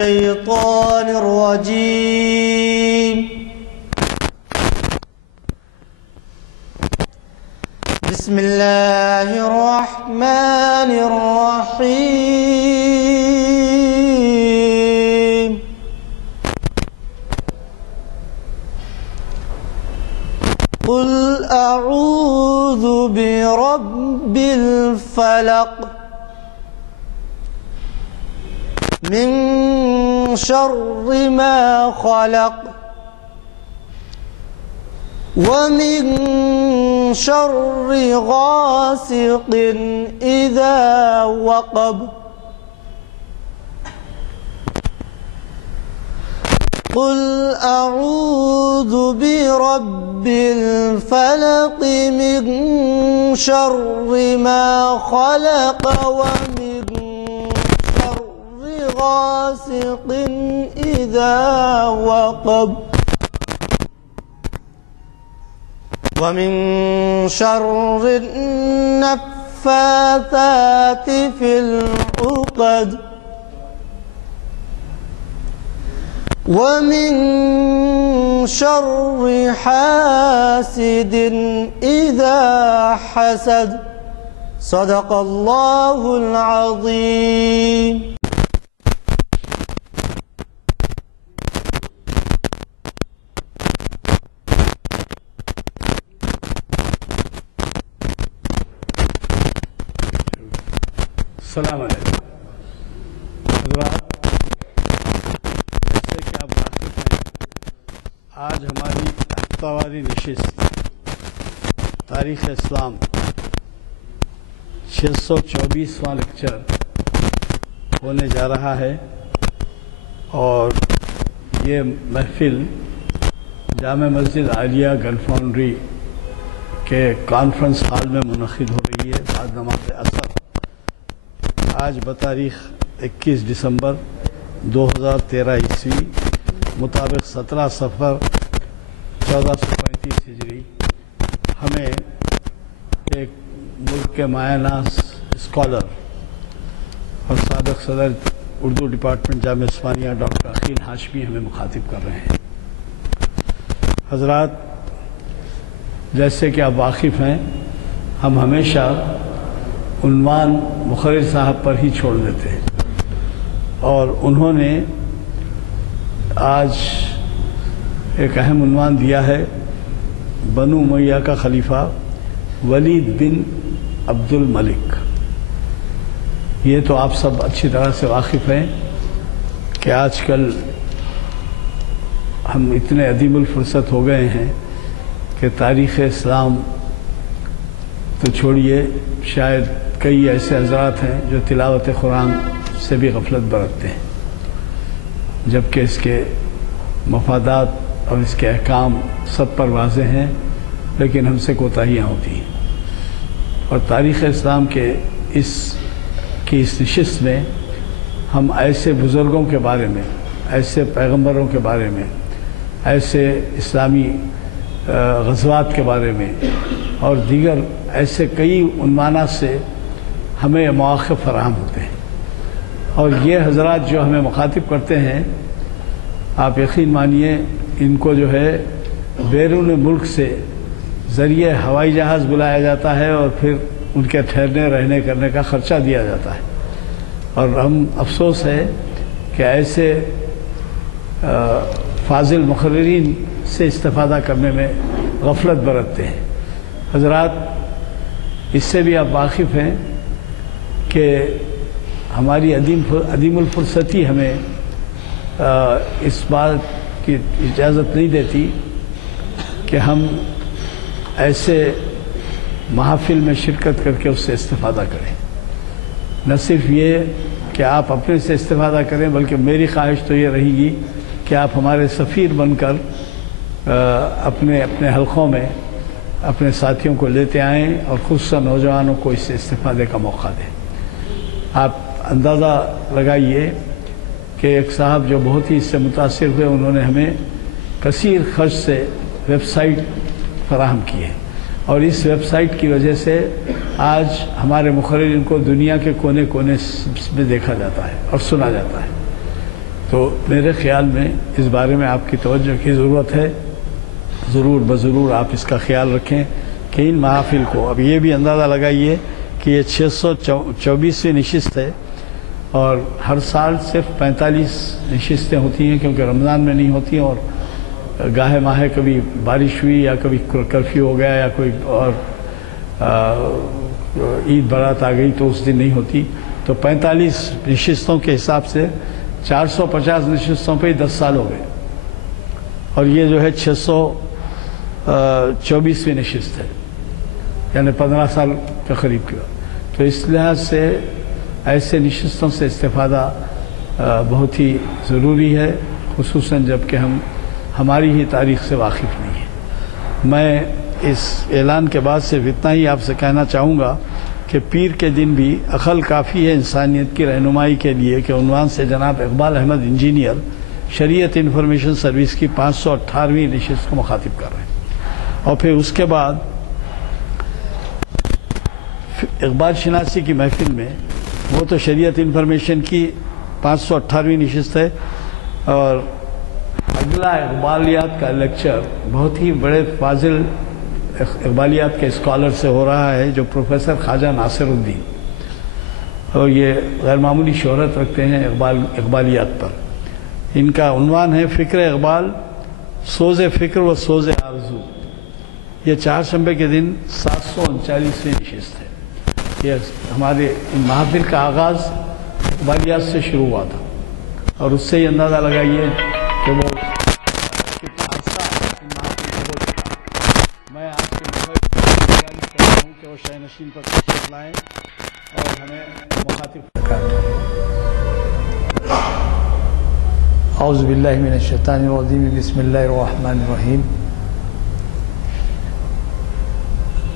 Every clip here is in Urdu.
الشيطان الرجيم. بسم الله الرحمن الرحيم. قل أعوذ برب الفلق من شر ما خلق ومن شر غاسق إذا وقب قل أعوذ برب الفلق من شر ما خلق ومن غاسق إذا وقب ومن شر النفاثات في العقد ومن شر حاسد إذا حسد. صدق الله العظيم. السلام علیکم حضرات، جیسے کہ آپ واقف ہیں، آج ہماری ہفتہ واری نشست تاریخ اسلام 624واں لیکچر ہونے جا رہا ہے، اور یہ محفل جامع مسجد عالیہ گن فاؤنڈری کے کانفرنس ہال میں منعقد ہو رہی ہے بعد نماز عصر، آج بتاریخ 21 دسمبر 2013 عیسوی مطابق 17 صفر 1435 ہجری. ہمیں ایک ملک کے مایہ ناز اسکالر اور سابق صدر اردو ڈپارٹمنٹ جامعہ عثمانیہ ڈاکٹر عقیل ہاشمی ہمیں مخاطب کر رہے ہیں. حضرات، جیسے کہ آپ واقف ہیں، ہم ہمیشہ عنوان مقرر صاحب پر ہی چھوڑ دیتے ہیں، اور انہوں نے آج ایک اہم عنوان دیا ہے، بنو امیہ کا خلیفہ ولید بن عبد الملک. یہ تو آپ سب اچھی طرح سے واقف ہیں کہ آج کل ہم اتنے عدیم الفرصت ہو گئے ہیں کہ تاریخ اسلام تو چھوڑیے، شاید کئی ایسے حضرات ہیں جو تلاوت قرآن سے بھی غفلت برتتے ہیں، جبکہ اس کے مفادات اور اس کے احکام سب پر واضح ہیں، لیکن ہم سے کوتاہیاں ہوتی ہیں. اور تاریخ اسلام کے اس نشست میں ہم ایسے بزرگوں کے بارے میں، ایسے پیغمبروں کے بارے میں، ایسے اسلامی غزوات کے بارے میں اور دیگر ایسے کئی عنوانات سے ہمیں مواقع فراہم ہوتے ہیں. اور یہ حضرات جو ہمیں مخاطب کرتے ہیں، آپ یقین مانیے ان کو جو ہے بیرون ملک سے ذریعہ ہوائی جہاز بلایا جاتا ہے، اور پھر ان کے ٹھہرنے رہنے کرنے کا خرچہ دیا جاتا ہے. اور ہم افسوس ہے کہ ایسے فاضل مقررین سے استفادہ کرنے میں غفلت برتتے ہیں. حضرات، اس سے بھی آپ واقف ہیں کہ ہماری عدیم الفرصتی ہمیں اس بات کی اجازت نہیں دیتی کہ ہم ایسے محافل میں شرکت کر کے اس سے استفادہ کریں. نہ صرف یہ کہ آپ اپنے سے استفادہ کریں، بلکہ میری خواہش تو یہ رہے گی کہ آپ ہمارے سفیر بن کر اپنے حلقوں میں اپنے ساتھیوں کو لیتے آئیں، اور خصوصاً نوجوانوں کو اس سے استفادے کا موقع دیں. آپ اندازہ لگائیے کہ ایک صاحب جو بہت ہی اس سے متاثر ہوئے، انہوں نے ہمیں کثیر خرچ سے ویب سائٹ فراہم کی ہے، اور اس ویب سائٹ کی وجہ سے آج ہمارے مقررین کو دنیا کے کونے کونے میں دیکھا جاتا ہے اور سنا جاتا ہے. تو میرے خیال میں اس بارے میں آپ کی توجہ کی ضرورت ہے. ضرور بضرور آپ اس کا خیال رکھیں کہ ان محافل کو، اب یہ بھی اندازہ لگائیے کہ یہ 624ویں نشست ہے اور ہر سال صرف 45 نشستیں ہوتی ہیں، کیونکہ رمضان میں نہیں ہوتی ہیں اور گاہے ماہے کبھی بارش ہوئی یا کبھی کرفیو ہو گیا یا کوئی اور عید برات آ گئی تو اس دن نہیں ہوتی. تو 45 نشستوں کے حساب سے 450 نشستوں پہ 10 سال ہو گئے اور یہ جو ہے 624ویں نشست ہے، یعنی 15 سال کے قریب کی بات. تو اس لحاظ سے ایسے نشستوں سے استفادہ بہت ہی ضروری ہے، خصوصاً جب کہ ہم ہماری ہی تاریخ سے واقف نہیں ہیں. میں اس اعلان کے بعد صرف اتنا ہی آپ سے کہنا چاہوں گا کہ پیر کے دن بھی عقل کافی ہے انسانیت کی رہنمائی کے لیے کہ عنوان سے جناب اقبال احمد انجینئر شریعت انفارمیشن سروس کی 518ویں نشست کو مخاطب کر رہے ہیں. اور پھر اس کے بعد اقبال شناسی کی محفل میں، وہ تو شریعت انفارمیشن کی 518ویں نشست ہے، اور اگلا اقبالیات کا لیکچر بہت ہی بڑے فاضل اقبالیات کے اسکالر سے ہو رہا ہے، جو پروفیسر خواجہ ناصر الدین، اور یہ غیر معمولی شہرت رکھتے ہیں اقبالیات پر. ان کا عنوان ہے فکر اقبال، سوز فکر و سوز آرزو. یہ 4 شنبے کے دن 739ویں نشست ہے. یہ ہمارے ان محافل کا آغاز اقبالیات سے شروع ہوا تھا، اور اس سے یہ اندازہ لگائیے کہ وہ کتنا عرصہ ان محافل کو ہو چکا. میں آپ سے گزارش کرتا ہوں کہ وہ شاہ نشین پر تشریف لائیں اور ہمیں مخاطب کریں. اعوذ باللہ من الشیطان الرجیم، بسم اللہ الرحمن الرحیم.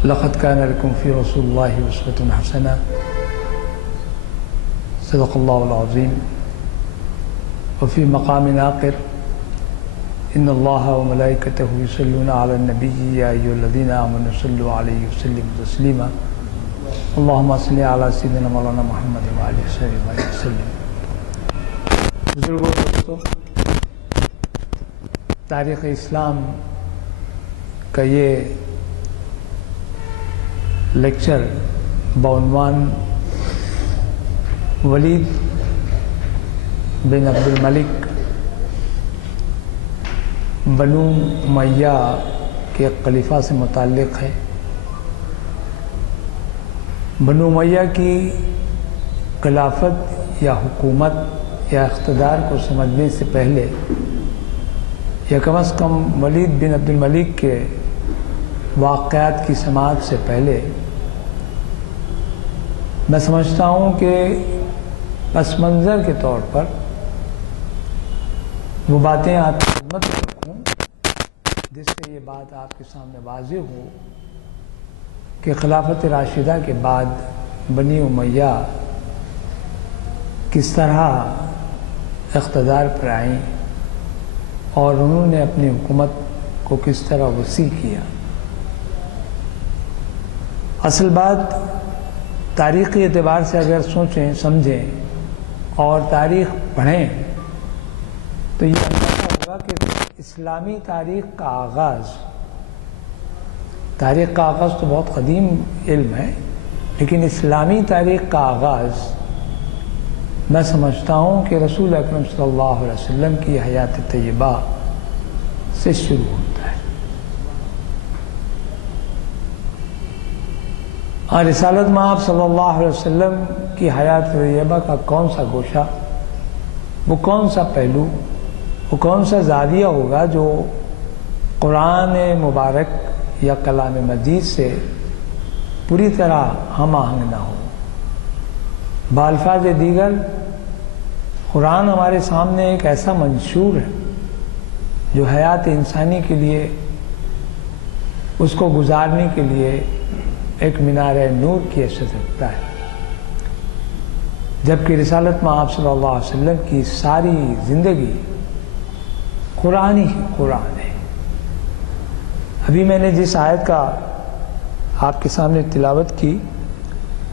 لقد كان لكم في رسول الله أسوة حسنة. صدق الله العظيم. وفي مقام آخر إن الله وملائكته يصلون على النبي يا أيها الذين آمنوا صلوا عليه وسلموا تسليما. اللهم صل على سيدنا مولانا محمد وعلى آله وسلم. بزرگوں دوستوں، تاریخ اسلام کا یہ لیکچر بعنوان ولید بن عبد الملک بنو امیہ کے خلیفہ سے متعلق ہے. بنو امیہ کی خلافت یا حکومت یا اقتدار کو سمجھنے سے پہلے، یا کم از کم ولید بن عبد الملک کے واقعات کی سماعت سے پہلے، میں سمجھتا ہوں کہ پس منظر کے طور پر وہ باتیں آپ کی خدمت میں رکھوں جس سے یہ بات آپ کے سامنے واضح ہو کہ خلافت راشدہ کے بعد بنی امیہ کس طرح اقتدار پر آئیں اور انہوں نے اپنی حکومت کو کس طرح وسیع کیا. اصل بات تاریخی اعتبار سے اگر سوچیں سمجھیں اور تاریخ پڑھیں تو یہ اندازہ ہوگا کہ اسلامی تاریخ کا آغاز تو بہت قدیم علم ہے، لیکن اسلامی تاریخ کا آغاز میں سمجھتا ہوں کہ رسول اکرم صلی اللہ علیہ وسلم کی حیات طیبہ سے شروع ہوتا ہے. اور رسالت مآب صلی اللہ علیہ وسلم کی حیات طیبہ کا کون سا گوشہ، وہ کون سا پہلو، وہ کون سا زاویہ ہوگا جو قرآن مبارک یا کلام مجید سے پوری طرح ہم آہنگ نہ ہو. بالفاظ دیگر، قرآن ہمارے سامنے ایک ایسا منشور ہے جو حیات انسانی کے لیے، اس کو گزارنے کے لیے ایک مینار نور کی حیثیت رکھتا ہے، جبکہ رسالت مآب صلی اللہ علیہ وسلم کی ساری زندگی قرآن ہی قرآن ہے. ابھی میں نے جس آیت کا آپ کے سامنے تلاوت کی،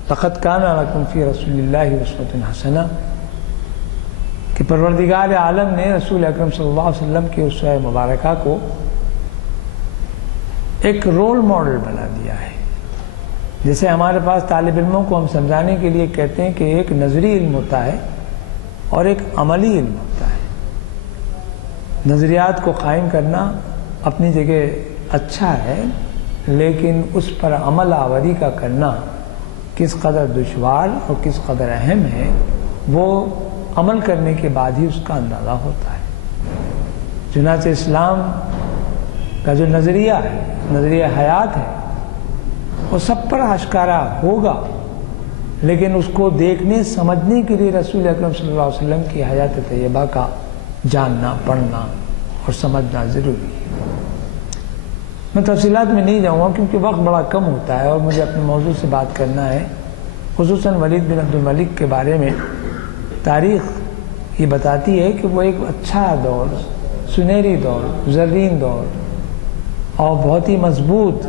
لقد کان لکم فی رسول اللہ اسوۃ حسنہ، کہ پروردگار عالم نے رسول اکرم صلی اللہ علیہ وسلم کی اس مبارکہ کو ایک رول ماڈل بنا دیا ہے. جیسے ہمارے پاس طالب علموں کو ہم سمجھانے کے لیے کہتے ہیں کہ ایک نظری علم ہوتا ہے اور ایک عملی علم ہوتا ہے. نظریات کو قائم کرنا اپنی جگہ اچھا ہے، لیکن اس پر عمل آوری کا کرنا کس قدر دشوار اور کس قدر اہم ہے وہ عمل کرنے کے بعد ہی اس کا اندازہ ہوتا ہے. چنانچہ اسلام کا جو نظریہ ہے، نظریہ حیات ہے، وہ سب پر آشکارا ہوگا، لیکن اس کو دیکھنے سمجھنے کے لیے رسول اکرم صلی اللہ علیہ وسلم کی حیات طیبہ کا جاننا، پڑھنا اور سمجھنا ضروری ہے. میں تفصیلات میں نہیں جاؤں گا کیونکہ وقت بڑا کم ہوتا ہے اور مجھے اپنے موضوع سے بات کرنا ہے. خصوصاً ولید بن عبد الملک کے بارے میں تاریخ یہ بتاتی ہے کہ وہ ایک اچھا دور، سنہری دور، زرین دور اور بہت ہی مضبوط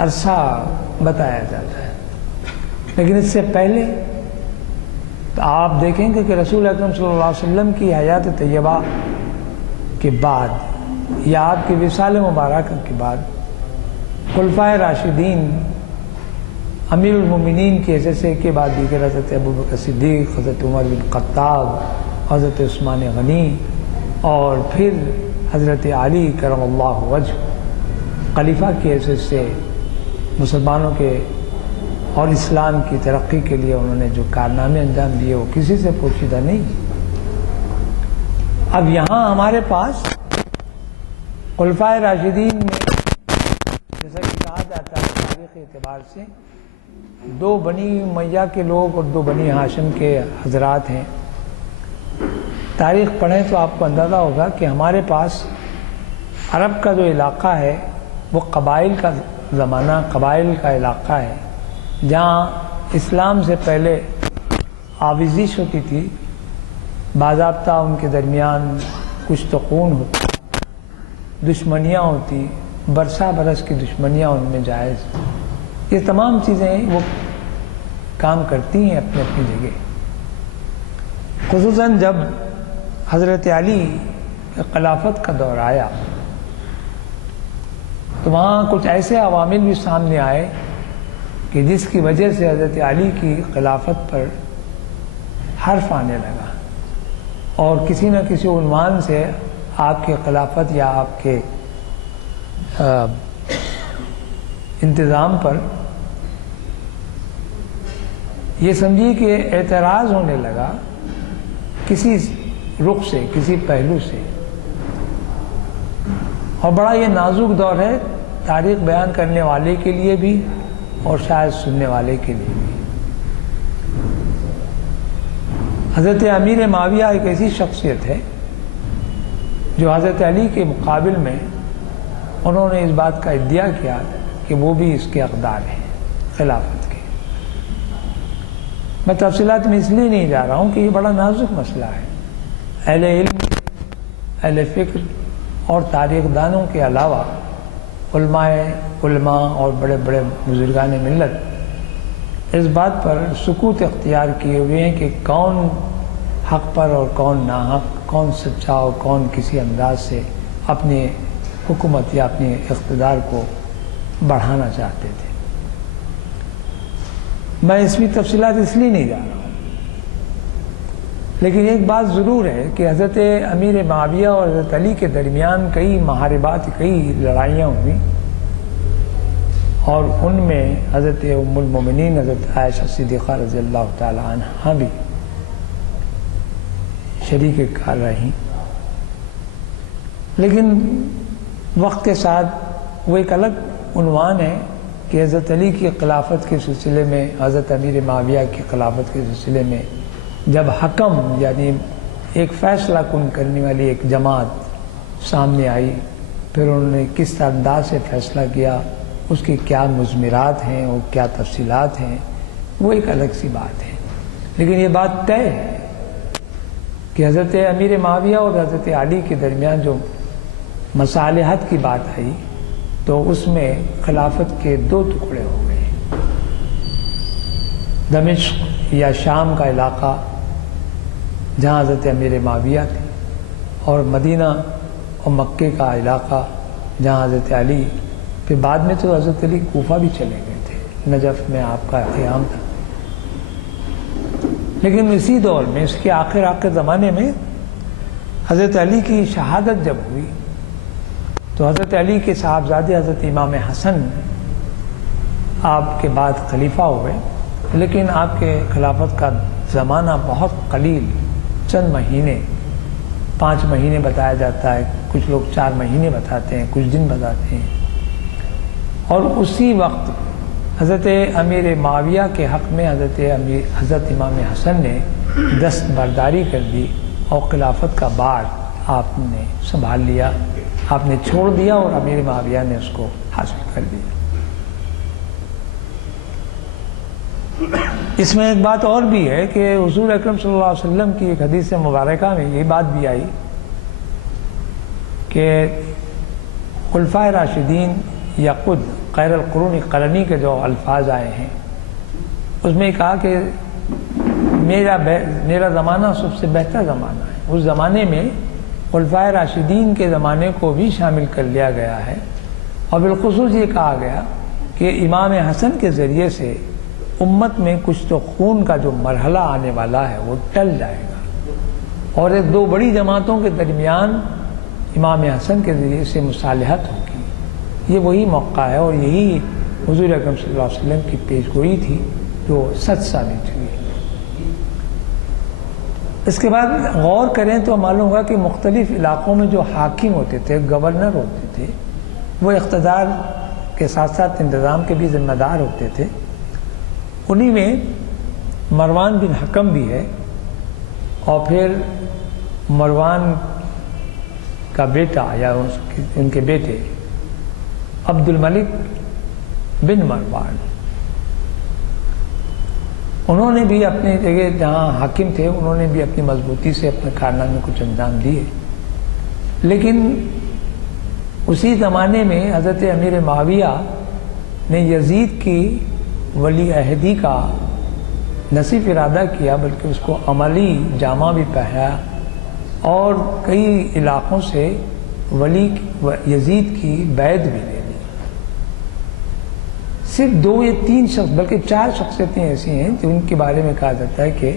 عرصہ بتایا جاتا ہے. لیکن اس سے پہلے تو آپ دیکھیں گے کہ رسول اکرم صلی اللہ علیہ وسلم کی حیات طیبہ کے بعد یا آپ کی وصال مبارکہ کے بعد خلفائے راشدین، امیر المومنین کی حیثیت کے بعد دیگر حضرت ابوبکر صدیق، حضرت عمر بن خطاب، حضرت عثمان غنی اور پھر حضرت علی کرم اللہ وجہ خلیفہ کی حیثیت سے مسلمانوں کے اور اسلام کی ترقی کے لیے انہوں نے جو کارنامے انجام دیے وہ کسی سے پوشیدہ نہیں. اب یہاں ہمارے پاس خلفائے راشدین میں جیسا کہ کہا جاتا ہے تاریخی اعتبار سے دو بنی امیہ کے لوگ اور دو بنی ہاشم کے حضرات ہیں. تاریخ پڑھیں تو آپ کو اندازہ ہوگا کہ ہمارے پاس عرب کا جو علاقہ ہے وہ قبائل کا زمانہ، قبائل کا علاقہ ہے جہاں اسلام سے پہلے آویزش ہوتی تھی، باضابطہ ان کے درمیان کچھ تو خون ہوتا، دشمنیاں ہوتی، برسا برس کی دشمنیاں ان میں جائز. یہ تمام چیزیں وہ کام کرتی ہیں اپنی اپنی جگہ. خصوصاً جب حضرت علی خلافت کا دور آیا تو وہاں کچھ ایسے عوامل بھی سامنے آئے کہ جس کی وجہ سے حضرت علی کی خلافت پر حرف آنے لگا اور کسی نہ کسی عنوان سے آپ کے خلافت یا آپ کے انتظام پر یہ سمجھیے کہ اعتراض ہونے لگا کسی رخ سے، کسی پہلو سے. اور بڑا یہ نازک دور ہے تاریخ بیان کرنے والے کے لیے بھی اور شاید سننے والے کے لیے بھی. حضرت امیر معاویہ ایک ایسی شخصیت ہے جو حضرت علی کے مقابل میں انہوں نے اس بات کا ادعا کیا کہ وہ بھی اس کے حقدار ہیں خلافت کے. میں تفصیلات میں اس لیے نہیں جا رہا ہوں کہ یہ بڑا نازک مسئلہ ہے. اہل علم، اہل فکر اور تاریخ دانوں کے علاوہ علماء اور بڑے بڑے بزرگان ملت اس بات پر سکوت اختیار کیے ہوئے ہیں کہ کون حق پر اور کون ناحق، کون سچا اور کون کسی انداز سے اپنی حکومت یا اپنے اقتدار کو بڑھانا چاہتے تھے. میں اس میں تفصیلات اس لیے نہیں جا رہا ہوں، لیکن ایک بات ضرور ہے کہ حضرت امیر معاویہ اور حضرت علی کے درمیان کئی محاربات، کئی لڑائیاں ہوئی اور ان میں حضرت ام المومنین حضرت عائشہ صدیقہ رضی اللہ تعالی عنہا بھی شریک کار رہیں. لیکن وقت کے ساتھ وہ ایک الگ عنوان ہے کہ حضرت علی کی خلافت کے سلسلے میں، حضرت امیر معاویہ کی خلافت کے سلسلے میں جب حکم یعنی ایک فیصلہ کن کرنے والی ایک جماعت سامنے آئی، پھر انہوں نے کس انداز سے فیصلہ کیا، اس کی کیا مضمرات ہیں اور کیا تفصیلات ہیں، وہ ایک الگ سی بات ہے. لیکن یہ بات طے ہے کہ حضرت امیر معاویہ اور حضرت علی کے درمیان جو مصالحت کی بات آئی تو اس میں خلافت کے دو ٹکڑے ہو گئے. دمشق یا شام کا علاقہ جہاں حضرت امیر معاویہ تھے، اور مدینہ اور مکے کا علاقہ جہاں حضرت علی، پھر بعد میں تو حضرت علی کوفہ بھی چلے گئے تھے، نجف میں آپ کا قیام تھا۔ لیکن اسی دور میں، اس کے آخر زمانے میں حضرت علی کی شہادت جب ہوئی تو حضرت علی کے صاحبزادے حضرت امام حسن آپ کے بعد خلیفہ ہوئے، لیکن آپ کے خلافت کا زمانہ بہت قلیل، چند مہینے، 5 مہینے بتایا جاتا ہے، کچھ لوگ 4 مہینے بتاتے ہیں، کچھ دن بتاتے ہیں۔ اور اسی وقت حضرت امیر معاویہ کے حق میں حضرت امام حسن نے دستبرداری کر دی اور خلافت کا بار آپ نے سنبھال لیا، آپ نے چھوڑ دیا اور امیر معاویہ نے اس کو حاصل کر دیا۔ اس میں ایک بات اور بھی ہے کہ حضور اکرم صلی اللہ علیہ وسلم کی ایک حدیث مبارکہ میں یہ بات بھی آئی کہ خلفائے راشدین یا خود خیر القرون قرنی کے جو الفاظ آئے ہیں، اس میں کہا کہ میرا زمانہ سب سے بہتر زمانہ ہے۔ اس زمانے میں خلفائے راشدین کے زمانے کو بھی شامل کر لیا گیا ہے، اور بالخصوص یہ کہا گیا کہ امام حسن کے ذریعے سے امت میں کچھ تو خون کا جو مرحلہ آنے والا ہے وہ ٹل جائے گا، اور ایک 2 بڑی جماعتوں کے درمیان امام حسن کے ذریعے سے مصالحت ہوگی۔ یہ وہی موقع ہے اور یہی حضور اکرم صلی اللہ علیہ وسلم کی پیش گوئی تھی جو سچ ثابت ہوئی۔ اس کے بعد غور کریں تو معلوم ہوگا کہ مختلف علاقوں میں جو حاکم ہوتے تھے، گورنر ہوتے تھے، وہ اقتدار کے ساتھ ساتھ انتظام کے بھی ذمہ دار ہوتے تھے۔ انہی میں مروان بن حکم بھی ہے، اور پھر مروان کا بیٹا یا ان کے بیٹے عبد الملک بن مروان، انہوں نے بھی اپنی جگہ جہاں حاکم تھے انہوں نے بھی اپنی مضبوطی سے اپنے کارنامے کچھ انجام دیے۔ لیکن اسی زمانے میں حضرت امیر معاویہ نے یزید کی ولی عہدی کا نہ صرف ارادہ کیا بلکہ اس کو عملی جامہ بھی پہنایا، اور کئی علاقوں سے یزید کی بیعت بھی لے لی۔ صرف 2 یا 3 شخص بلکہ 4 شخصیتیں ایسی ہیں جن کے بارے میں کہا جاتا ہے کہ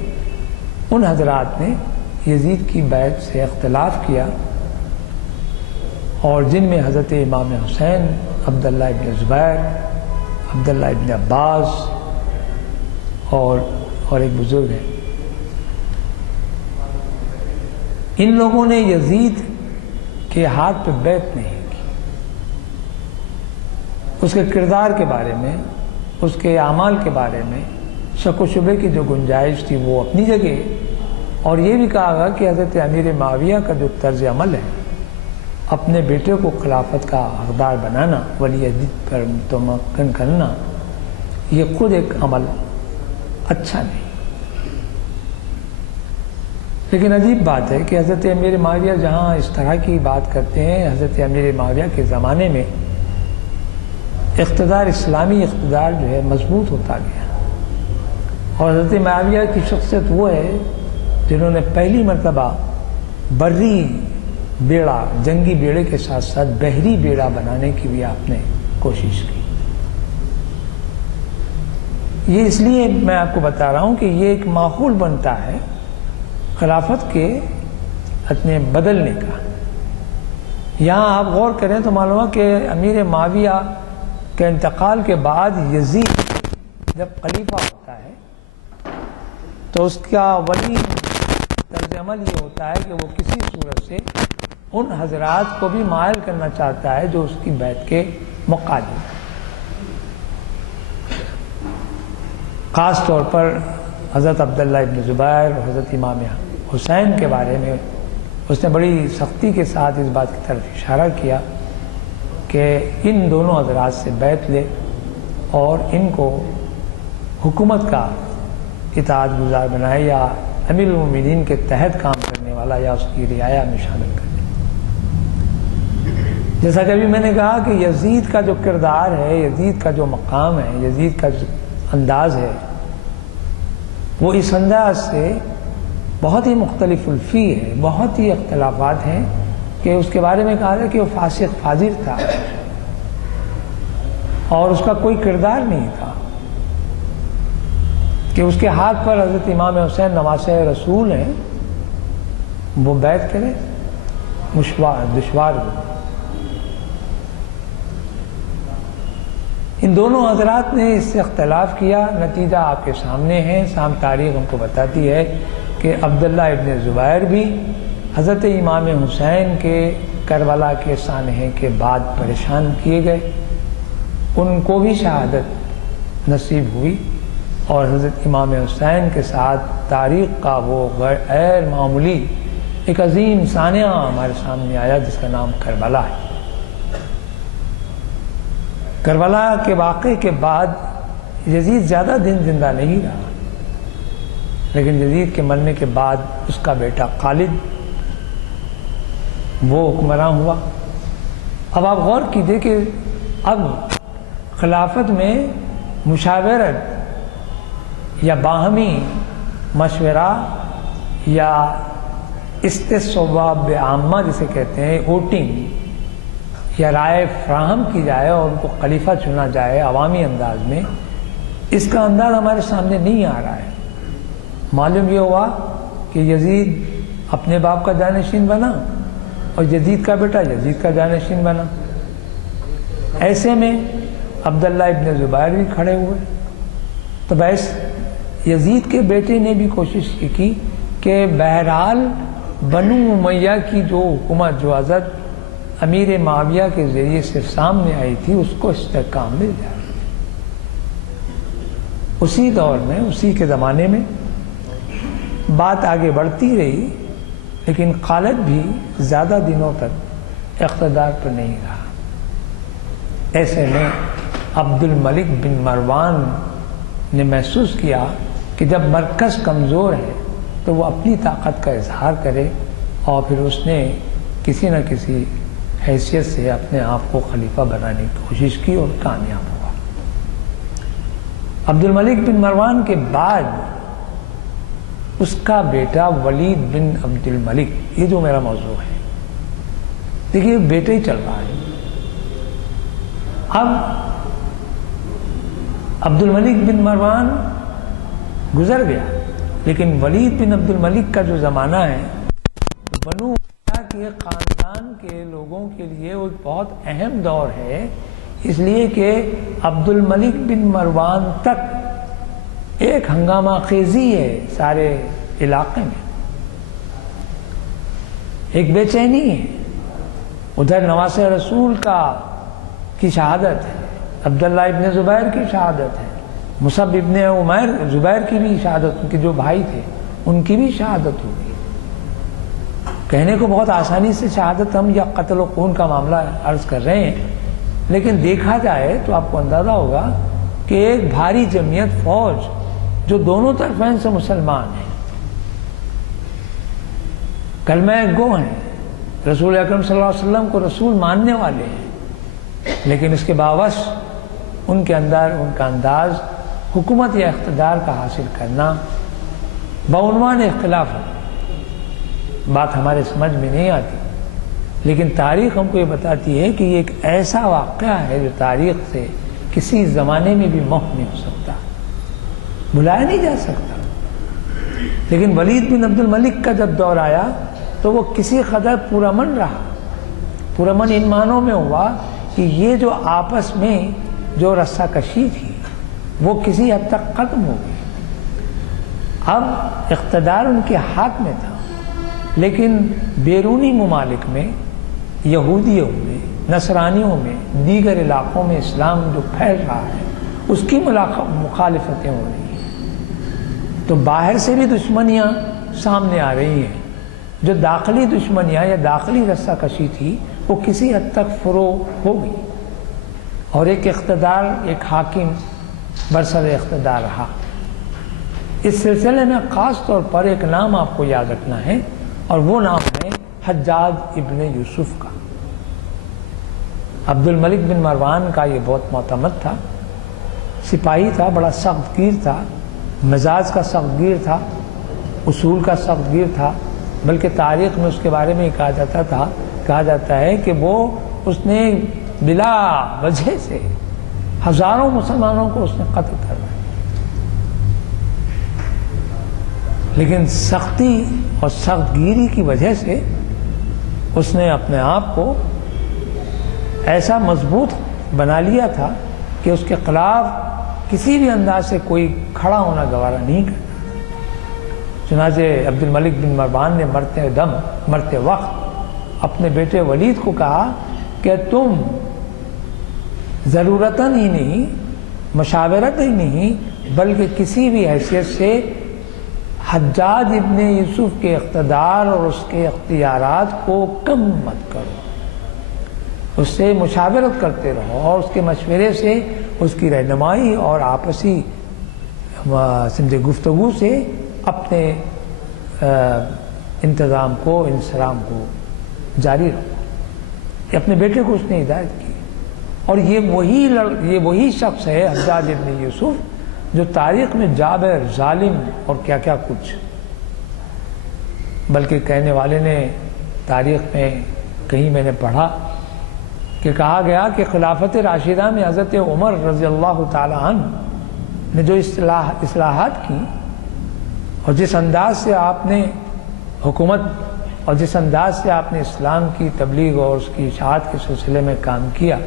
ان حضرات نے یزید کی بیعت سے اختلاف کیا، اور جن میں حضرت امام حسین، عبداللہ ابن زبیر، عبداللہ ابن عباس اور ایک بزرگ ہیں۔ ان لوگوں نے یزید کے ہاتھ پہ بیعت نہیں کی۔ اس کے کردار کے بارے میں، اس کے اعمال کے بارے میں شک و شبے کی جو گنجائش تھی وہ اپنی جگہ، اور یہ بھی کہا گیا کہ حضرت امیر معاویہ کا جو طرز عمل ہے، اپنے بیٹے کو خلافت کا حقدار بنانا، ولی عہد پر متمکن کرنا، یہ خود ایک عمل اچھا نہیں۔ لیکن عجیب بات ہے کہ حضرت امیر معاویہ جہاں اس طرح کی بات کرتے ہیں، حضرت امیر معاویہ کے زمانے میں اقتدار، اسلامی اقتدار جو ہے مضبوط ہوتا گیا، اور حضرت معاویہ کی شخصیت وہ ہے جنہوں نے پہلی مرتبہ بری بیڑا، جنگی بیڑے کے ساتھ ساتھ بحری بیڑا بنانے کی بھی آپ نے کوشش کی۔ یہ اس لیے میں آپ کو بتا رہا ہوں کہ یہ ایک ماحول بنتا ہے خلافت کے اپنے بدلنے کا۔ یہاں آپ غور کریں تو معلوم ہے کہ امیر معاویہ کے انتقال کے بعد یزید جب خلیفہ ہوتا ہے تو اس کا ولی طرز عمل یہ ہوتا ہے کہ وہ کسی صورت سے ان حضرات کو بھی مائل کرنا چاہتا ہے جو اس کی بیعت کے مقابل، خاص طور پر حضرت عبداللہ ابن زبیر اور حضرت امام حسین کے بارے میں اس نے بڑی سختی کے ساتھ اس بات کی طرف اشارہ کیا کہ ان دونوں حضرات سے بیعت لے اور ان کو حکومت کا اطاعت گزار بنائے، یا امیر المومنین کے تحت کام کرنے والا، یا اس کی رعایا میں شامل کرے۔ جیسا کہ ابھی میں نے کہا کہ یزید کا جو کردار ہے، یزید کا جو مقام ہے، یزید کا جو انداز ہے، وہ اس انداز سے بہت ہی مختلف الفی ہے، بہت ہی اختلافات ہیں کہ اس کے بارے میں کہا ہے کہ وہ فاسق فاجر تھا اور اس کا کوئی کردار نہیں تھا کہ اس کے ہاتھ پر حضرت امام حسین نواسہ رسول ہیں، وہ بیعت کرے، دشوار ہو۔ ان دونوں حضرات نے اس سے اختلاف کیا، نتیجہ آپ کے سامنے ہے، تاریخ ہم کو بتاتی ہے کہ عبداللہ ابن زبیر بھی حضرت امام حسین کے کربلا کے سانحے کے بعد پریشان کیے گئے، ان کو بھی شہادت نصیب ہوئی، اور حضرت امام حسین کے ساتھ تاریخ کا وہ غیر معمولی ایک عظیم سانحہ ہمارے سامنے آیا جس کا نام کربلا ہے۔ کربلا کے واقعے کے بعد یزید زیادہ دن زندہ نہیں رہا، لیکن یزید کے مرنے کے بعد اس کا بیٹا خالد وہ حکمراں ہوا۔ اب آپ غور کیجئے کہ اب خلافت میں مشاورت یا باہمی مشورہ یا استصواب عامہ جسے کہتے ہیں، ووٹنگ یا رائے فراہم کی جائے اور ان کو خلیفہ چنا جائے عوامی انداز میں، اس کا انداز ہمارے سامنے نہیں آ رہا ہے۔ معلوم یہ ہوا کہ یزید اپنے باپ کا جانشین بنا اور یزید کا بیٹا یزید کا جانشین بنا۔ ایسے میں عبداللہ ابن زبیر بھی کھڑے ہوئے، تو بس یزید کے بیٹے نے بھی کوشش کی کہ بہرحال بنو امیہ کی جو حکومت جو حضرت امیر معاویہ کے ذریعے سے سامنے آئی تھی اس کو استحکام مل جائے۔ اسی دور میں، اسی کے زمانے میں بات آگے بڑھتی رہی، لیکن خالد بھی زیادہ دنوں تک اقتدار پر نہیں رہا۔ ایسے میں عبد الملک بن مروان نے محسوس کیا کہ جب مرکز کمزور ہے تو وہ اپنی طاقت کا اظہار کرے، اور پھر اس نے کسی نہ کسی حیثیت سے اپنے آپ کو خلیفہ بنانے کی کوشش کی اور کامیاب ہوا۔ عبد الملک بن مروان کے بعد اس کا بیٹا ولید بن عبد الملک، یہ جو میرا موضوع ہے، دیکھیے بیٹا ہی چل رہا ہے۔ اب عبد الملک بن مروان گزر گیا، لیکن ولید بن عبد الملک کا جو زمانہ ہے بنو امیہ کے خاندان کے لوگوں کے لیے وہ بہت اہم دور ہے، اس لیے کہ عبد الملک بن مروان تک ایک ہنگامہ خیزی ہے سارے علاقے میں، ایک بے چینی ہے۔ ادھر نواسہ رسول کی شہادت ہے، عبداللہ ابن زبیر کی شہادت ہے، مصعب ابن عمیر زبیر کی بھی شہادت، ان کے جو بھائی تھے ان کی بھی شہادت ہوگی۔ کہنے کو بہت آسانی سے شہادت ہم یا قتل و خون کا معاملہ عرض کر رہے ہیں، لیکن دیکھا جائے تو آپ کو اندازہ ہوگا کہ ایک بھاری جمعیت فوج جو دونوں طرفین سے مسلمان ہیں، کلمہ گو ہیں، رسول اکرم صلی اللہ علیہ وسلم کو رسول ماننے والے ہیں، لیکن اس کے باوجود ان کے اندر ان کا انداز حکومت یا اقتدار کا حاصل کرنا بعنوان خلافت، بات ہمارے سمجھ میں نہیں آتی، لیکن تاریخ ہم کو یہ بتاتی ہے کہ یہ ایک ایسا واقعہ ہے جو تاریخ سے کسی زمانے میں بھی محو نہیں ہو سکتا، بلایا نہیں جا سکتا۔ لیکن ولید بن عبد الملک کا جب دور آیا تو وہ کسی قدر پرامن رہا، پرامن ان معنوں میں ہوا کہ یہ جو آپس میں جو رسہ کشی تھی وہ کسی حد تک ختم ہو گئی۔ اب اقتدار ان کے ہاتھ میں تھا، لیکن بیرونی ممالک میں، یہودیوں میں، نصرانیوں میں، دیگر علاقوں میں اسلام جو پھیل رہا ہے اس کی مخالفتیں ہو رہی ہیں، تو باہر سے بھی دشمنیاں سامنے آ رہی ہیں۔ جو داخلی دشمنیاں یا داخلی رسہ کشی تھی وہ کسی حد تک فروغ ہو گئی، اور ایک اقتدار، ایک حاکم برسر اقتدار رہا۔ اس سلسلے میں خاص طور پر ایک نام آپ کو یاد رکھنا ہے، اور وہ نام ہے حجاج ابن یوسف کا۔ عبد الملک بن مروان کا یہ بہت معتمد تھا، سپاہی تھا، بڑا سخت گیر تھا، مزاج کا سخت گیر تھا، اصول کا سخت گیر تھا، بلکہ تاریخ میں اس کے بارے میں کہا جاتا ہے کہ وہ اس نے بلا وجہ سے ہزاروں مسلمانوں کو اس نے قتل کر دیا، لیکن سختی اور سخت گیری کی وجہ سے اس نے اپنے آپ کو ایسا مضبوط بنا لیا تھا کہ اس کے خلاف کسی بھی انداز سے کوئی کھڑا ہونا گوارا نہیں کرتا۔ چنانچہ عبد الملک بن مروان نے مرتے وقت اپنے بیٹے ولید کو کہا کہ تم ضرورتاً ہی نہیں، مشاورت ہی نہیں، بلکہ کسی بھی حیثیت سے حجاج ابن یوسف کے اقتدار اور اس کے اختیارات کو کم مت کرو، اس سے مشاورت کرتے رہو اور اس کے مشورے سے، اس کی رہنمائی اور آپسی گفتگو سے اپنے انتظام کو، انصرام کو جاری رکھو۔ کہ اپنے بیٹے کو اس نے ہدایت کی، اور یہ وہی شخص ہے حجاج ابن یوسف جو تاریخ میں جابر، ظالم اور کیا کیا کچھ، بلکہ کہنے والے نے تاریخ میں کہیں میں نے پڑھا کہ کہا گیا کہ خلافت راشدہ میں حضرت عمر رضی اللہ تعالی عنہ نے جو اصلاحات کی اور جس انداز سے آپ نے حکومت اور جس انداز سے آپ نے اسلام کی تبلیغ اور اس کی اشاعت کے سلسلے میں کام کیا،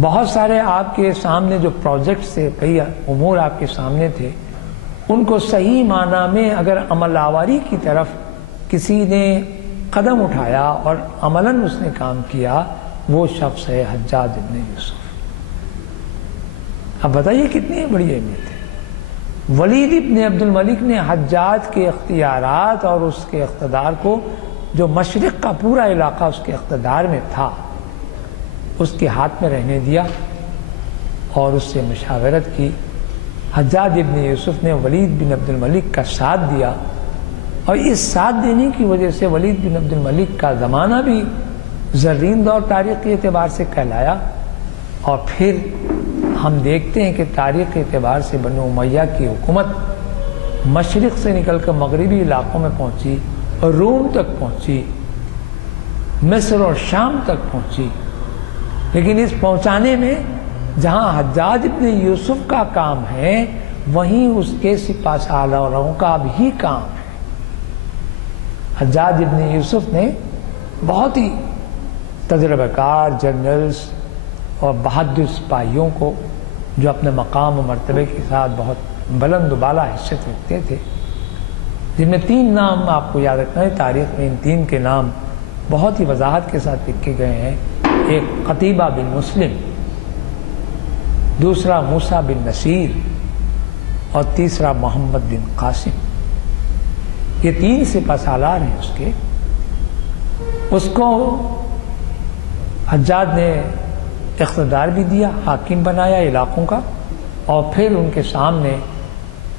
بہت سارے آپ کے سامنے جو پروجیکٹس تھے، کئی امور آپ کے سامنے تھے، ان کو صحیح معنی میں اگر عمل آوری کی طرف کسی نے قدم اٹھایا اور عملاً اس نے کام کیا، وہ شخص ہے حجاج ابن یوسف۔ اب بتائیے کتنی بڑی اہمیت ہے۔ ولید ابن عبد الملک نے حجاج کے اختیارات اور اس کے اقتدار کو، جو مشرق کا پورا علاقہ اس کے اقتدار میں تھا، اس کے ہاتھ میں رہنے دیا اور اس سے مشاورت کی۔ حجاج ابن یوسف نے ولید بن عبد الملک کا ساتھ دیا، اور اس ساتھ دینے کی وجہ سے ولید بن عبد الملک کا زمانہ بھی زرین دور تاریخ کے اعتبار سے کہلایا، اور پھر ہم دیکھتے ہیں کہ تاریخ کے اعتبار سے بنو امیہ کی حکومت مشرق سے نکل کر مغربی علاقوں میں پہنچی، اور روم تک پہنچی، مصر اور شام تک پہنچی، لیکن اس پہنچانے میں جہاں حجاج ابن یوسف کا کام ہے، وہیں اس کے سپہ سالاروں کا بھی کام ہے۔ حجاج ابن یوسف نے بہت ہی تجربہ کار جنرلز اور بہادر سپاہیوں کو، جو اپنے مقام و مرتبے کے ساتھ بہت بلند و بالا حیثیت رکھتے تھے، جن میں 3 نام آپ کو یاد رکھنا ہے، تاریخ میں ان 3 کے نام بہت ہی وضاحت کے ساتھ لکھے گئے ہیں۔ ایک قتیبہ بن مسلم، دوسرا موسیٰ بن نصیر، اور تیسرا محمد بن قاسم۔ یہ 3 سپہ سالار ہیں اس کے۔ اس کو حجاج نے اقتدار بھی دیا، حاکم بنایا علاقوں کا، اور پھر ان کے سامنے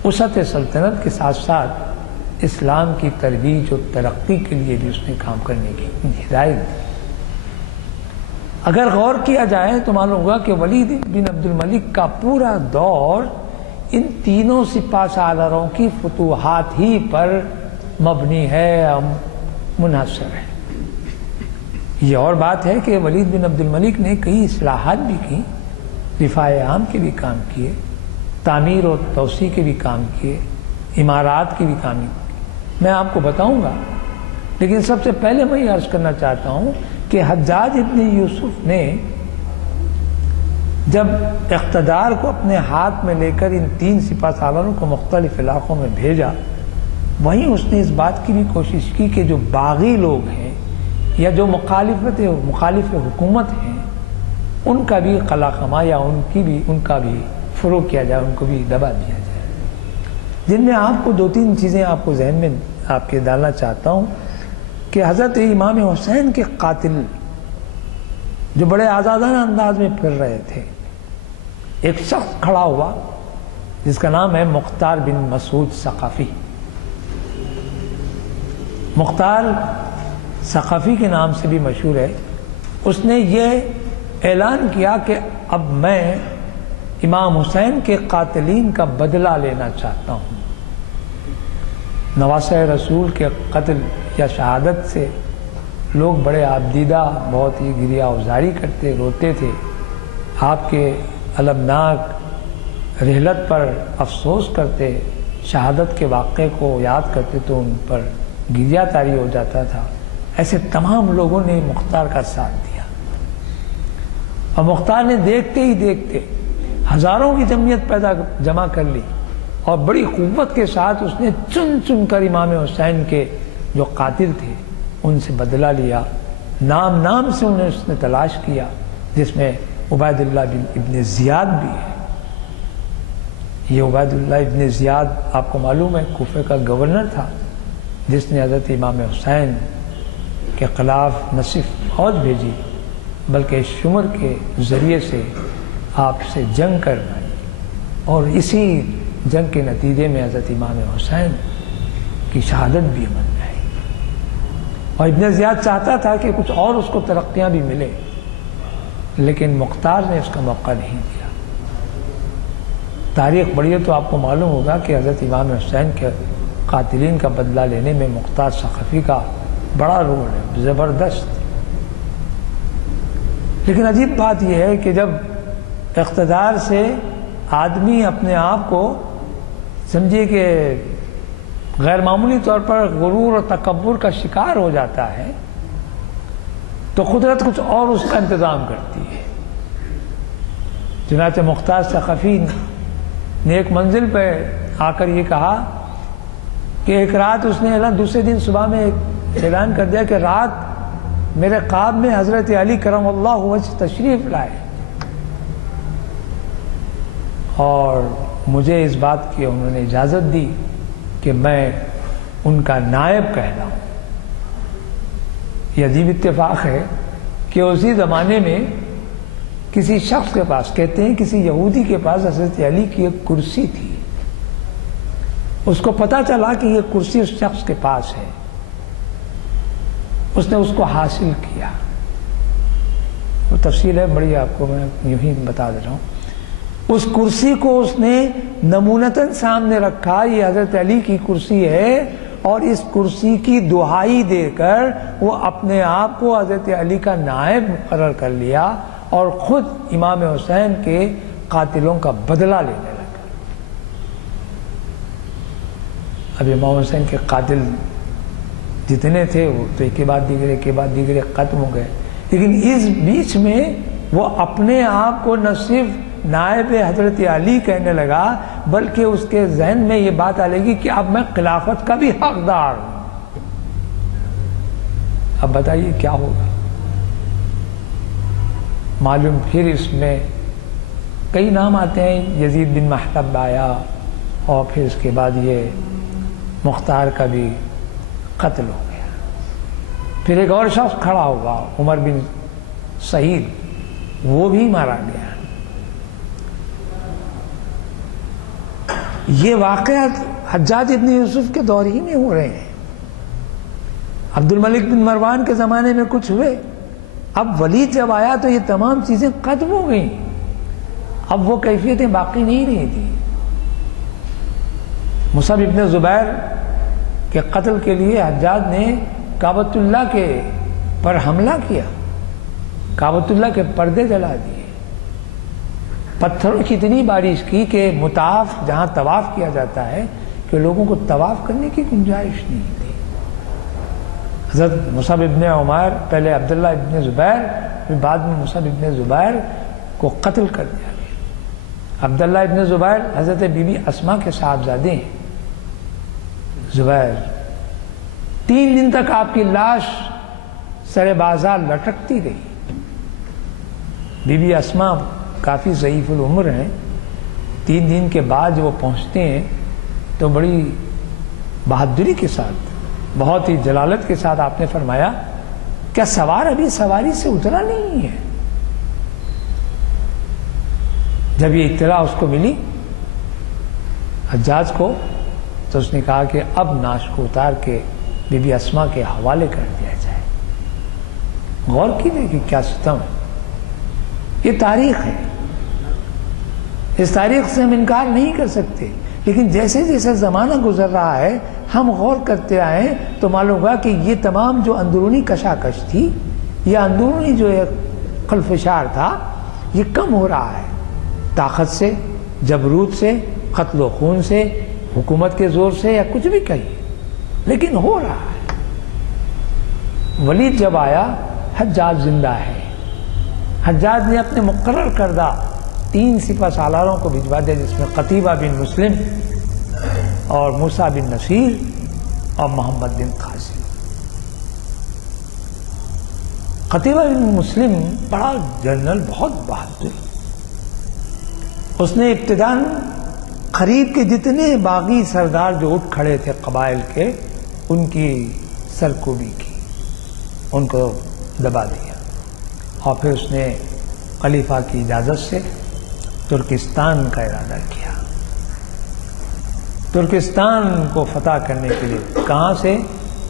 وسعت سلطنت کے ساتھ ساتھ اسلام کی ترویج اور ترقی کے لیے بھی اس نے کام کرنے کی ہدایت دی۔ اگر غور کیا جائے تو معلوم ہوگا کہ ولید بن عبد الملک کا پورا دور ان تینوں سپہ سالاروں کی فتوحات ہی پر مبنی ہے، منحصر ہے۔ یہ اور بات ہے کہ ولید بن عبد الملک نے کئی اصلاحات بھی کی، دفاع عام کے بھی کام کیے، تعمیر اور توسیع کے بھی کام کیے، عمارات کی بھی کام کیے، میں آپ کو بتاؤں گا۔ لیکن سب سے پہلے میں یہ عرض کرنا چاہتا ہوں کہ حجاج ابن یوسف نے جب اقتدار کو اپنے ہاتھ میں لے کر ان 3 سپہ سالاروں کو مختلف علاقوں میں بھیجا، وہیں اس نے اس بات کی بھی کوشش کی کہ جو باغی لوگ ہیں یا جو مخالف حکومت ہیں، ان کا بھی قلع خما یا ان کا بھی فروغ کیا جائے، ان کو بھی دبا دیا جائے۔ جن میں آپ کو 2-3 چیزیں آپ کو ذہن میں آپ کے ڈالنا چاہتا ہوں کہ حضرت امام حسین کے قاتل جو بڑے آزادانہ انداز میں پھر رہے تھے، ایک شخص کھڑا ہوا جس کا نام ہے مختار بن مسعود ثقفی۔ مختار ثقفی کے نام سے بھی مشہور ہے۔ اس نے یہ اعلان کیا کہ اب میں امام حسین کے قاتلین کا بدلہ لینا چاہتا ہوں۔ نواسۂ رسول کے قتل یا شہادت سے لوگ بڑے عابدیدہ بہت ہی گریہ ازاری کرتے، روتے تھے، آپ کے المناک رحلت پر افسوس کرتے، شہادت کے واقعے کو یاد کرتے تو ان پر گریہ طاری ہو جاتا تھا۔ ایسے تمام لوگوں نے مختار کا ساتھ دیا، اور مختار نے دیکھتے ہی دیکھتے ہزاروں کی جمعیت جمع کر لی، اور بڑی قوت کے ساتھ اس نے چن چن کر امام حسین کے جو قاتل تھے ان سے بدلہ لیا، نام نام سے انہیں اس نے تلاش کیا، جس میں عبید اللہ ابن زیاد بھی ہے۔ یہ عبید اللہ ابن زیاد آپ کو معلوم ہے کوفے کا گورنر تھا، جس نے حضرت امام حسین کے خلاف نہ صرف فوج بھیجی بلکہ شمر کے ذریعے سے آپ سے جنگ کروائی، اور اسی جنگ کے نتیجے میں حضرت امام حسین کی شہادت بھی عمل میں آئی۔ اور ابن زیاد چاہتا تھا کہ کچھ اور اس کو ترقیاں بھی ملے، لیکن مختار نے اس کا موقع نہیں دیا۔ تاریخ پڑھیے تو آپ کو معلوم ہوگا کہ حضرت امام حسین کے قاتلین کا بدلہ لینے میں مختار ثقفی کا بڑا رول ہے، زبردست۔ لیکن عجیب بات یہ ہے کہ جب اقتدار سے آدمی اپنے آپ کو سمجھیے کہ غیر معمولی طور پر غرور اور تکبر کا شکار ہو جاتا ہے تو قدرت کچھ اور اس کا انتظام کرتی ہے۔ چنانچہ مختار ثقفی نے ایک منزل پہ آ کر یہ کہا کہ ایک رات اس نے دوسرے دن صبح میں اعلان کر دیا کہ رات میرے خواب میں حضرت علی کرم اللہ وجہ تشریف لائے، اور مجھے اس بات کی انہوں نے اجازت دی کہ میں ان کا نائب کہلاؤں۔ یہ عجیب اتفاق ہے کہ اسی زمانے میں کسی شخص کے پاس، کہتے ہیں کسی یہودی کے پاس حضرت علی کی ایک کرسی تھی، اس کو پتہ چلا کہ یہ کرسی اس شخص کے پاس ہے، اس نے اس کو حاصل کیا۔ وہ تفصیل ہے بڑی، آپ کو میں یوں ہی بتا دے رہا ہوں۔ اس کرسی کو اس نے نمونتاً سامنے رکھا، یہ حضرت علی کی کرسی ہے، اور اس کرسی کی دہائی دے کر وہ اپنے آپ کو حضرت علی کا نائب مقرر کر لیا، اور خود امام حسین کے قاتلوں کا بدلہ لینے لگا۔ اب امام حسین کے قاتل جتنے تھے وہ تو ایک کے بعد دیگرے ختم ہو گئے، لیکن اس بیچ میں وہ اپنے آپ کو نہ صرف نائب حضرت علی کہنے لگا بلکہ اس کے ذہن میں یہ بات آ لگی کہ اب میں خلافت کا بھی حقدار ہوں۔ اب بتائیے کیا ہوگا؟ معلوم پھر اس میں کئی نام آتے ہیں، یزید بن محتب آیا، اور پھر اس کے بعد یہ مختار کا بھی قتل ہو گیا۔ پھر ایک اور شخص کھڑا ہوا، عمر بن سعید، وہ بھی مارا گیا۔ یہ واقعات حجاج ابن یوسف کے دور ہی میں ہو رہے ہیں۔ عبد الملک بن مروان کے زمانے میں کچھ ہوئے، اب ولید جب آیا تو یہ تمام چیزیں ختم ہو گئیں، اب وہ کیفیتیں باقی نہیں رہی تھی۔ مصعب ابن زبیر کے قتل کے لیے حجاج نے کعبۃ اللہ کے پر حملہ کیا، کعبۃ اللہ کے پردے جلا دیے، پتھروں کی اتنی بارش کی کہ مطاف جہاں طواف کیا جاتا ہے کہ لوگوں کو طواف کرنے کی گنجائش نہیں تھی۔ حضرت مصعب ابن عمیر، پہلے عبداللہ ابن زبیر، پھر بعد میں مصعب ابن زبیر کو قتل کر دیا گیا۔ عبداللہ ابن زبیر حضرت بی بی اسما کے صاحبزادے ہیں۔ زبیر 3 دن تک آپ کی لاش سر بازار لٹکتی رہی۔ بی بی اسما کافی ضعیف العمر ہیں، 3 دن کے بعد جب وہ پہنچتے ہیں تو بڑی بہادری کے ساتھ، بہت ہی جلالت کے ساتھ آپ نے فرمایا کیا سوار ابھی سواری سے اترا نہیں ہے؟ جب یہ اطلاع اس کو ملی حجاج کو تو اس نے کہا کہ اب ناش کو اتار کے بی بی اسما کے حوالے کر دیا جائے۔ غور کیجیے کہ کیا ستم ہے، یہ تاریخ ہے، اس تاریخ سے ہم انکار نہیں کر سکتے۔ لیکن جیسے جیسے زمانہ گزر رہا ہے ہم غور کرتے آئے تو معلوم ہوا کہ یہ تمام جو اندرونی کشاکش تھی، یہ اندرونی جو ایک خلفشار تھا، یہ کم ہو رہا ہے، طاقت سے، جبروت سے، قتل و خون سے، حکومت کے زور سے، یا کچھ بھی کہیے، لیکن ہو رہا ہے۔ ولید جب آیا، حجاج زندہ ہے، حجاج نے اپنے مقرر کردہ 3 سپہ سالاروں کو بھجوا دیا، جس میں قتیبہ بن مسلم اور موسیٰ بن نصیر اور محمد بن قاسم۔ قتیبہ بن مسلم بڑا جنرل، بہت بہادر، اس نے ابتداً قریب کے جتنے باغی سردار جو اٹھ کھڑے تھے قبائل کے، ان کی سرکوبی کی، ان کو دبا دیا، اور پھر اس نے خلیفہ کی اجازت سے ترکستان کا ارادہ کیا۔ ترکستان کو فتح کرنے کے لیے کہاں سے؟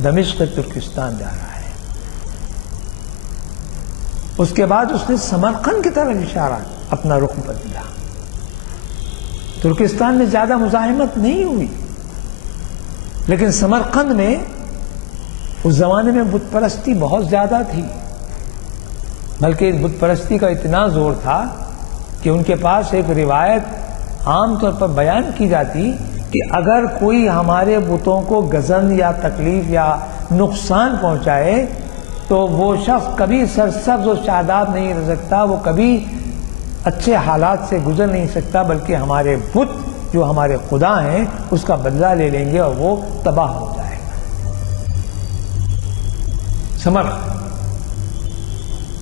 دمشق ترکستان جا رہا ہے۔ اس کے بعد اس نے سمرقند کی طرف اشارہ، اپنا رخ بدلا۔ ترکستان میں زیادہ مزاحمت نہیں ہوئی، لیکن سمرقند میں اس زمانے میں بت پرستی بہت زیادہ تھی، بلکہ بت پرستی کا اتنا زور تھا کہ ان کے پاس ایک روایت عام طور پر بیان کی جاتی کہ اگر کوئی ہمارے بتوں کو گزن یا تکلیف یا نقصان پہنچائے تو وہ شخص کبھی سرسبز و شاداب نہیں رہ سکتا، وہ کبھی اچھے حالات سے گزر نہیں سکتا، بلکہ ہمارے بت جو ہمارے خدا ہیں اس کا بدلہ لے لیں گے اور وہ تباہ ہو جائے گا۔ سمر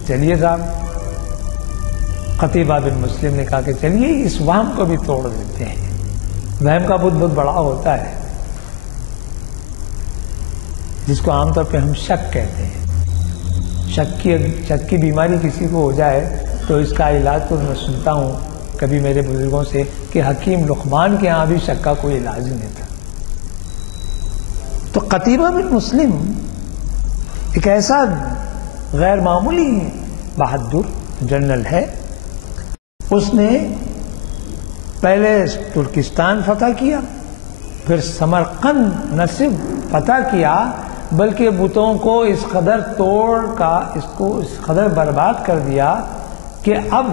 چلیے صاحب، قتیبہ بن مسلم نے کہا کہ چلیے اس وہم کو بھی توڑ دیتے ہیں۔ وہم کا بت بہت بڑا ہوتا ہے، جس کو عام طور پہ ہم شک کہتے ہیں۔ شک کی بیماری کسی کو ہو جائے تو اس کا علاج تو میں سنتا ہوں کبھی میرے بزرگوں سے کہ حکیم لقمان کے ہاں بھی شک کا کوئی علاج نہیں تھا۔ تو قتیبہ بن مسلم ایک ایسا غیر معمولی بہادر جنرل ہے، اس نے پہلے ترکستان فتح کیا، پھر سمرقند نہ صرف فتح کیا بلکہ بتوں کو اس قدر اس قدر برباد کر دیا کہ اب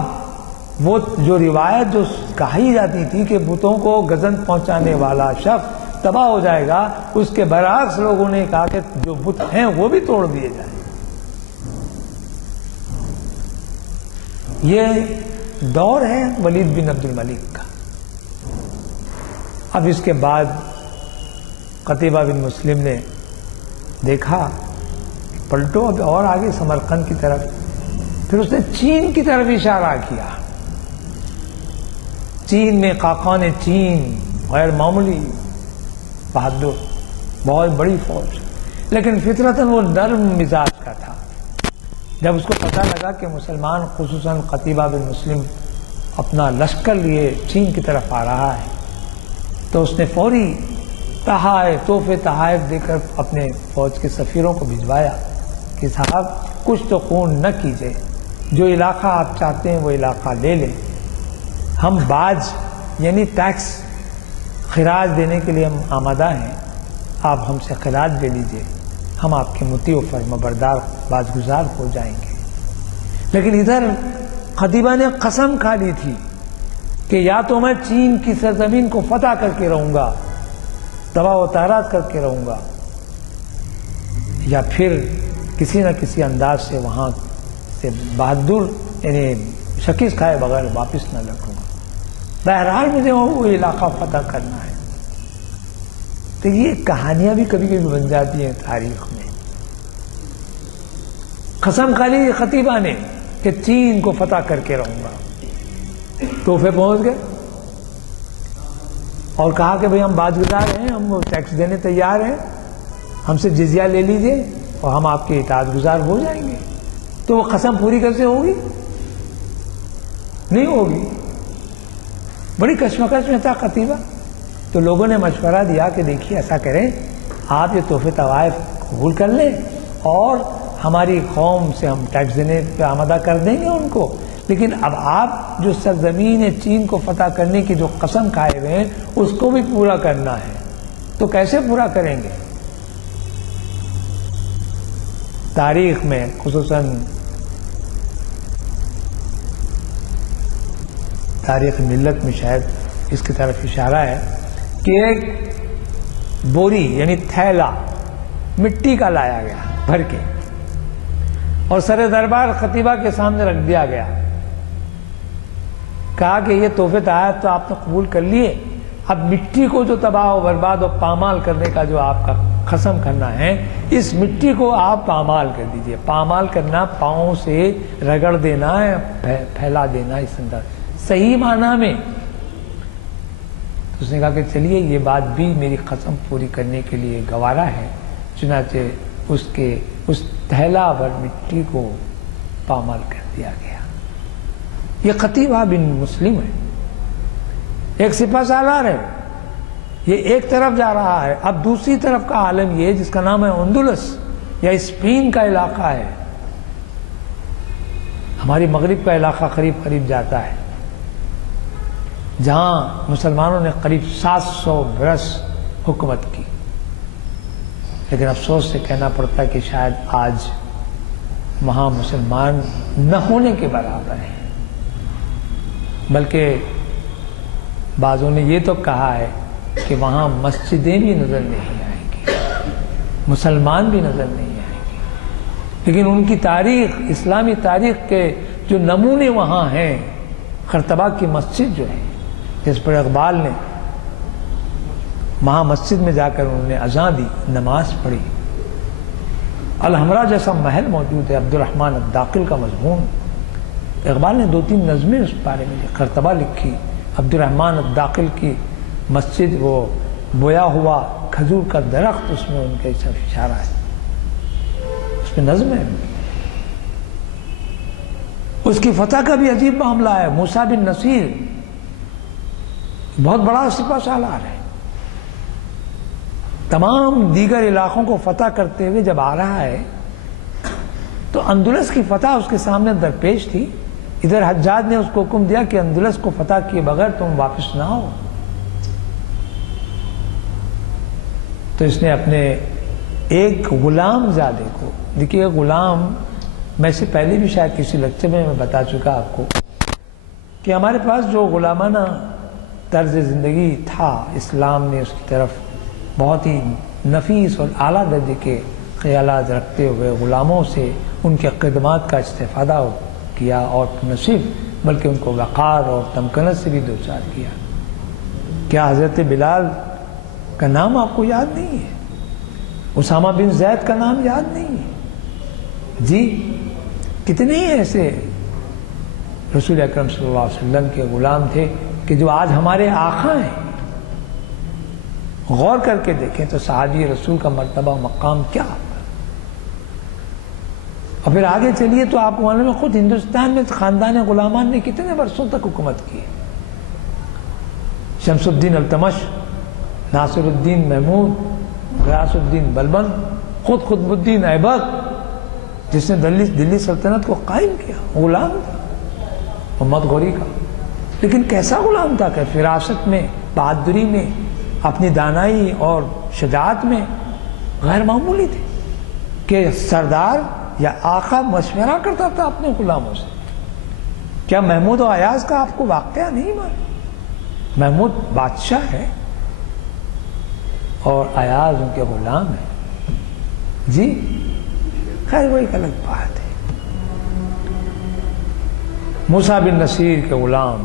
وہ جو روایت جو کہی جاتی تھی کہ بتوں کو گزن پہنچانے والا شخص تباہ ہو جائے گا، اس کے برعکس لوگوں نے کہا کہ جو بت ہیں وہ بھی توڑ دیے جائیں۔ یہ دور ہے ولید بن عبد الملک کا۔ اب اس کے بعد قتیبہ بن مسلم نے دیکھا پلٹو اب اور آگے سمرقند کی طرف، پھر اس نے چین کی طرف اشارہ کیا۔ چین میں خاقان چین غیر معمولی بہادر، بہت بڑی فوج، لیکن فطرتاً وہ نرم مزاج کا تھا۔ جب اس کو پتہ لگا کہ مسلمان خصوصاً قتیبہ بن مسلم اپنا لشکر لیے چین کی طرف آ رہا ہے، تو اس نے فوری تحفے تحائف دے کر اپنے فوج کے سفیروں کو بھجوایا کہ صاحب کچھ تو خون نہ کیجیے، جو علاقہ آپ چاہتے ہیں وہ علاقہ لے لیں، ہم باج یعنی ٹیکس خراج دینے کے لیے ہم آمادہ ہیں، آپ ہم سے خراج لے لیجئے، ہم آپ کے مطیع و فرمانبردار بازگزار ہو جائیں گے۔ لیکن ادھر قتیبہ نے قسم کھا لی تھی کہ یا تو میں چین کی سرزمین کو فتح کر کے رہوں گا، تباہ و تاحرات کر کے رہوں گا، یا پھر کسی نہ کسی انداز سے وہاں سے بہادر یعنی شکست کھائے بغیر واپس نہ لوٹوں گا، بہرحال مجھے وہ علاقہ فتح کرنا ہے۔ تو یہ کہانیاں بھی کبھی کبھی بن جاتی ہیں تاریخ میں۔ قسم کھا لی قتیبہ نے کہ چین کو فتح کر کے رہوں گا، تحفے پہنچ گئے اور کہا کہ بھئی ہم بازگزار ہیں، ہم ٹیکس دینے تیار ہیں، ہم سے جزیہ لے لیجئے اور ہم آپ کے اطاعت گزار ہو جائیں گے۔ تو وہ قسم پوری کیسے ہوگی؟ نہیں ہوگی۔ بڑی کشمکش میں تھا قتیبہ، تو لوگوں نے مشورہ دیا کہ دیکھیے ایسا کریں، آپ یہ تحفے طوائف قبول کر لیں اور ہماری قوم سے ہم ٹیکس دینے پہ آمادہ کر دیں گے ان کو، لیکن اب آپ جو سرزمین چین کو فتح کرنے کی جو قسم کھائے ہوئے ہیں اس کو بھی پورا کرنا ہے، تو کیسے پورا کریں گے؟ تاریخ میں خصوصاً تاریخ ملت میں شاید اس کی طرف اشارہ ہے کہ ایک بوری یعنی تھیلا مٹی کا لایا گیا بھر کے اور سر دربار خطیبہ کے سامنے رکھ دیا گیا، کہا کہ یہ تحفے تحائف تو آپ نے قبول کر لیے، اب مٹی کو جو تباہ و برباد و پامال کرنے کا جو آپ کا قسم کرنا ہے، اس مٹی کو آپ پامال کر دیجئے۔ پامال کرنا پاؤں سے رگڑ دینا ہے، پھیلا دینا اس اندر صحیح معنی میں۔ اس نے کہا کہ چلیے یہ بات بھی میری قسم پوری کرنے کے لیے گوارا ہے، چنانچہ اس تھیلا بھر مٹی کو پامال کر دیا گیا۔ یہ قتیبہ بن مسلم ہے، ایک سپہ سالار ہے، یہ ایک طرف جا رہا ہے، اب دوسری طرف کا عالم یہ جس کا نام ہے اندلس یا اسپین کا علاقہ ہے، ہماری مغرب کا علاقہ قریب قریب جاتا ہے، جہاں مسلمانوں نے قریب 700 برس حکومت کی، لیکن افسوس سے کہنا پڑتا ہے کہ شاید آج وہاں مسلمان نہ ہونے کے برابر ہیں، بلکہ بعضوں نے یہ تو کہا ہے کہ وہاں مسجدیں بھی نظر نہیں آئیں گی، مسلمان بھی نظر نہیں آئیں گے، لیکن ان کی تاریخ، اسلامی تاریخ کے جو نمونے وہاں ہیں، خرطبہ کی مسجد جو ہے جس پر اقبال نے وہاں مسجد میں جا کر انہوں نے اذان دی، نماز پڑھی، الحمرہ جیسا محل موجود ہے، عبد الرحمن الداخل کا مضمون، اقبال نے 2-3 نظمیں اس بارے میں خرطبہ لکھی، عبد الرحمن الداخل کی مسجد، وہ بویا ہوا کھجور کا درخت، اس میں ان کا اشارہ ہے، اس میں نظم ہے۔ اس کی فتح کا بھی عجیب معاملہ ہے، موسیٰ بن نصیر بہت بڑا سپہ سالار ہے، تمام دیگر علاقوں کو فتح کرتے ہوئے جب آ رہا ہے تو اندلس کی فتح اس کے سامنے درپیش تھی، ادھر حجاج نے اس کو حکم دیا کہ اندلس کو فتح کیے بغیر تم واپس نہ ہو، تو اس نے اپنے ایک غلام زادے کو، دیکھیے غلام، میں سے پہلے بھی شاید کسی لیکچر میں بتا چکا آپ کو کہ ہمارے پاس جو غلامانہ طرز زندگی تھا، اسلام نے اس کی طرف بہت ہی نفیس اور اعلیٰ درجے کے خیالات رکھتے ہوئے غلاموں سے ان کے خدمات کا استفادہ کیا، اور نہ صرف بلکہ ان کو وقار اور تمکنت سے بھی دوچار کیا۔ کیا حضرت بلال کا نام آپ کو یاد نہیں ہے؟ اسامہ بن زید کا نام یاد نہیں ہے؟ جی کتنے ہی ایسے رسول اکرم صلی اللہ علیہ وسلم کے غلام تھے کہ جو آج ہمارے آقا ہیں۔ غور کر کے دیکھیں تو صحابی رسول کا مرتبہ مقام کیا، اور پھر آگے چلیے تو آپ کو معلوم ہے خود ہندوستان میں خاندان غلامان نے کتنے برسوں تک حکومت کی، شمس الدین التمش، ناصر الدین محمود، غیاث الدین بلبن، خود قطب الدین ایبک جس نے دلی سلطنت کو قائم کیا، غلام تھا محمد غوری کا، لیکن کیسا غلام تھا کہ فراست میں، بہادری میں، اپنی دانائی اور شجاعت میں غیر معمولی تھے کہ سردار یا آقا مشورہ کرتا تھا اپنے غلاموں سے۔ کیا محمود و ایاز کا آپ کو واقعہ نہیں معلوم؟ محمود بادشاہ ہے اور ایاز ان کے غلام ہیں، جی خیر وہ ایک الگ بات ہے۔ موسیٰ بن نصیر کے غلام،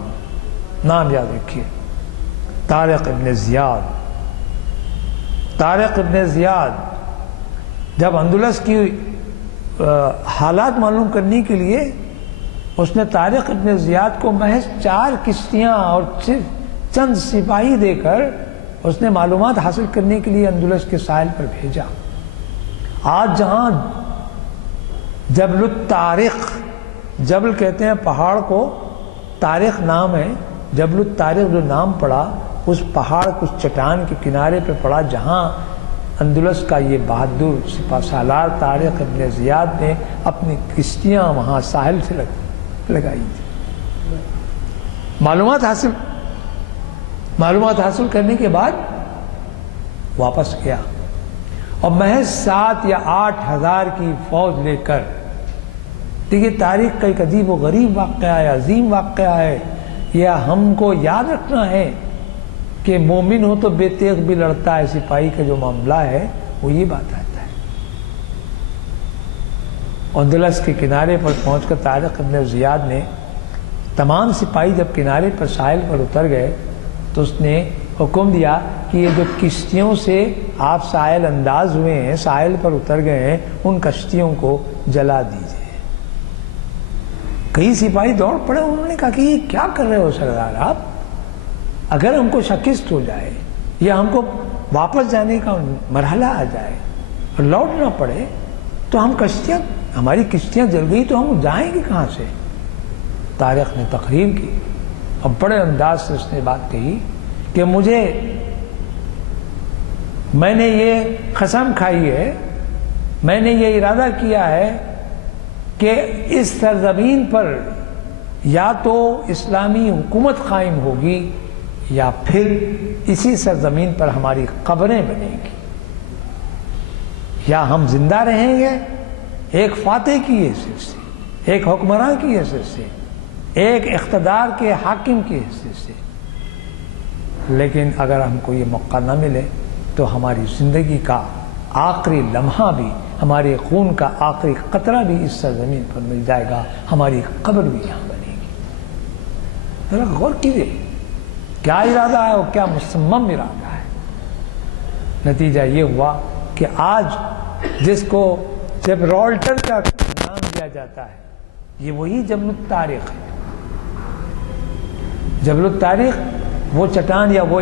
نام یاد رکھیے، طارق ابن زیاد۔ طارق ابن زیاد جب اندلس کی حالات معلوم کرنے کے لیے اس نے طارق ابن زیاد کو محض 4 کشتیاں اور صرف چند سپاہی دے کر اس نے معلومات حاصل کرنے کے لیے اندلس کے ساحل پر بھیجا۔ آج جہاں جبل الطارق، جبل کہتے ہیں پہاڑ کو، طارق نام ہے، جبل الطارق جو نام پڑا اس پہاڑ اس چٹان کے کنارے پہ پڑا جہاں اندلس کا یہ بہادر سپہ سالار طارق ابن زیاد نے اپنی کشتیاں وہاں ساحل سے لگائی تھی۔ معلومات حاصل کرنے کے بعد واپس گیا اور محض 7 یا 8 ہزار کی فوج لے کر، دیکھیے تاریخ کا ایک عجیب و غریب واقعہ ہے، عظیم واقعہ ہے، یہ ہم کو یاد رکھنا ہے کہ مومن ہو تو بے تیغ بھی لڑتا ہے، سپاہی کا جو معاملہ ہے وہ یہ بات آتا ہے۔ اندلس کے کنارے پر پہنچ کر طارق ابن زیاد نے تمام سپاہی جب کنارے پر ساحل پر اتر گئے تو اس نے حکم دیا کہ یہ جو کشتیوں سے آپ ساحل انداز ہوئے ہیں، ساحل پر اتر گئے ہیں، ان کشتیوں کو جلا دیجیے۔ کئی سپاہی دوڑ پڑے، انہوں نے کہا کہ یہ کیا کر رہے ہو سردار آپ؟ اگر ہم کو شکست ہو جائے یا ہم کو واپس جانے کا مرحلہ آ جائے اور لوٹنا پڑے تو ہماری کشتیاں جل گئی تو ہم جائیں گے کہاں سے؟ طارق نے تقریر کی اور بڑے انداز سے اس نے بات کہی کہ میں نے یہ قسم کھائی ہے، میں نے یہ ارادہ کیا ہے کہ اس سرزمین پر یا تو اسلامی حکومت قائم ہوگی یا پھر اسی سرزمین پر ہماری قبریں بنیں گی، یا ہم زندہ رہیں گے ایک فاتح کی حیثیت سے، ایک حکمراں کی حیثیت سے، ایک اقتدار کے حاکم کی حیثیت سے، لیکن اگر ہم کو یہ موقع نہ ملے تو ہماری زندگی کا آخری لمحہ بھی، ہمارے خون کا آخری قطرہ بھی اس سرزمین پر مل جائے گا، ہماری قبر بھی یہاں بنے گی۔ ذرا غور کیجیے کیا ارادہ ہے اور کیا مصمم ارادہ ہے۔ نتیجہ یہ ہوا کہ آج جس کو جبرالٹر کا نام دیا جاتا ہے یہ وہی جبل الطارق ہے۔ جبل الطارق وہ چٹان یا وہ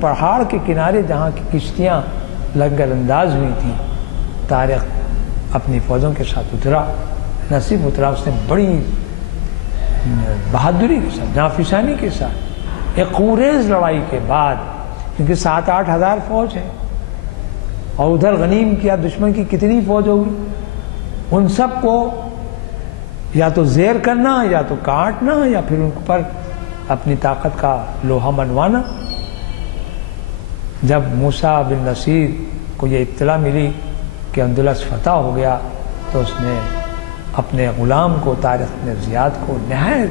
پہاڑ کے کنارے جہاں کی کشتیاں لنگر انداز ہوئی تھیں، طارق اپنی فوجوں کے ساتھ اترا، نصیب اترا، اس نے بڑی بہادری کے ساتھ، جانفشانی کے ساتھ ایک خونریز لڑائی کے بعد، کیونکہ 7-8 ہزار فوج ہے اور ادھر غنیم کیا دشمن کی کتنی فوج ہوگی، ان سب کو یا تو زیر کرنا یا تو کاٹنا یا پھر ان پر اپنی طاقت کا لوہا منوانا۔ جب موسیٰ بن نصیر کو یہ اطلاع ملی کہ اندلس فتح ہو گیا تو اس نے اپنے غلام کو، طارق بن زیاد کو نہایت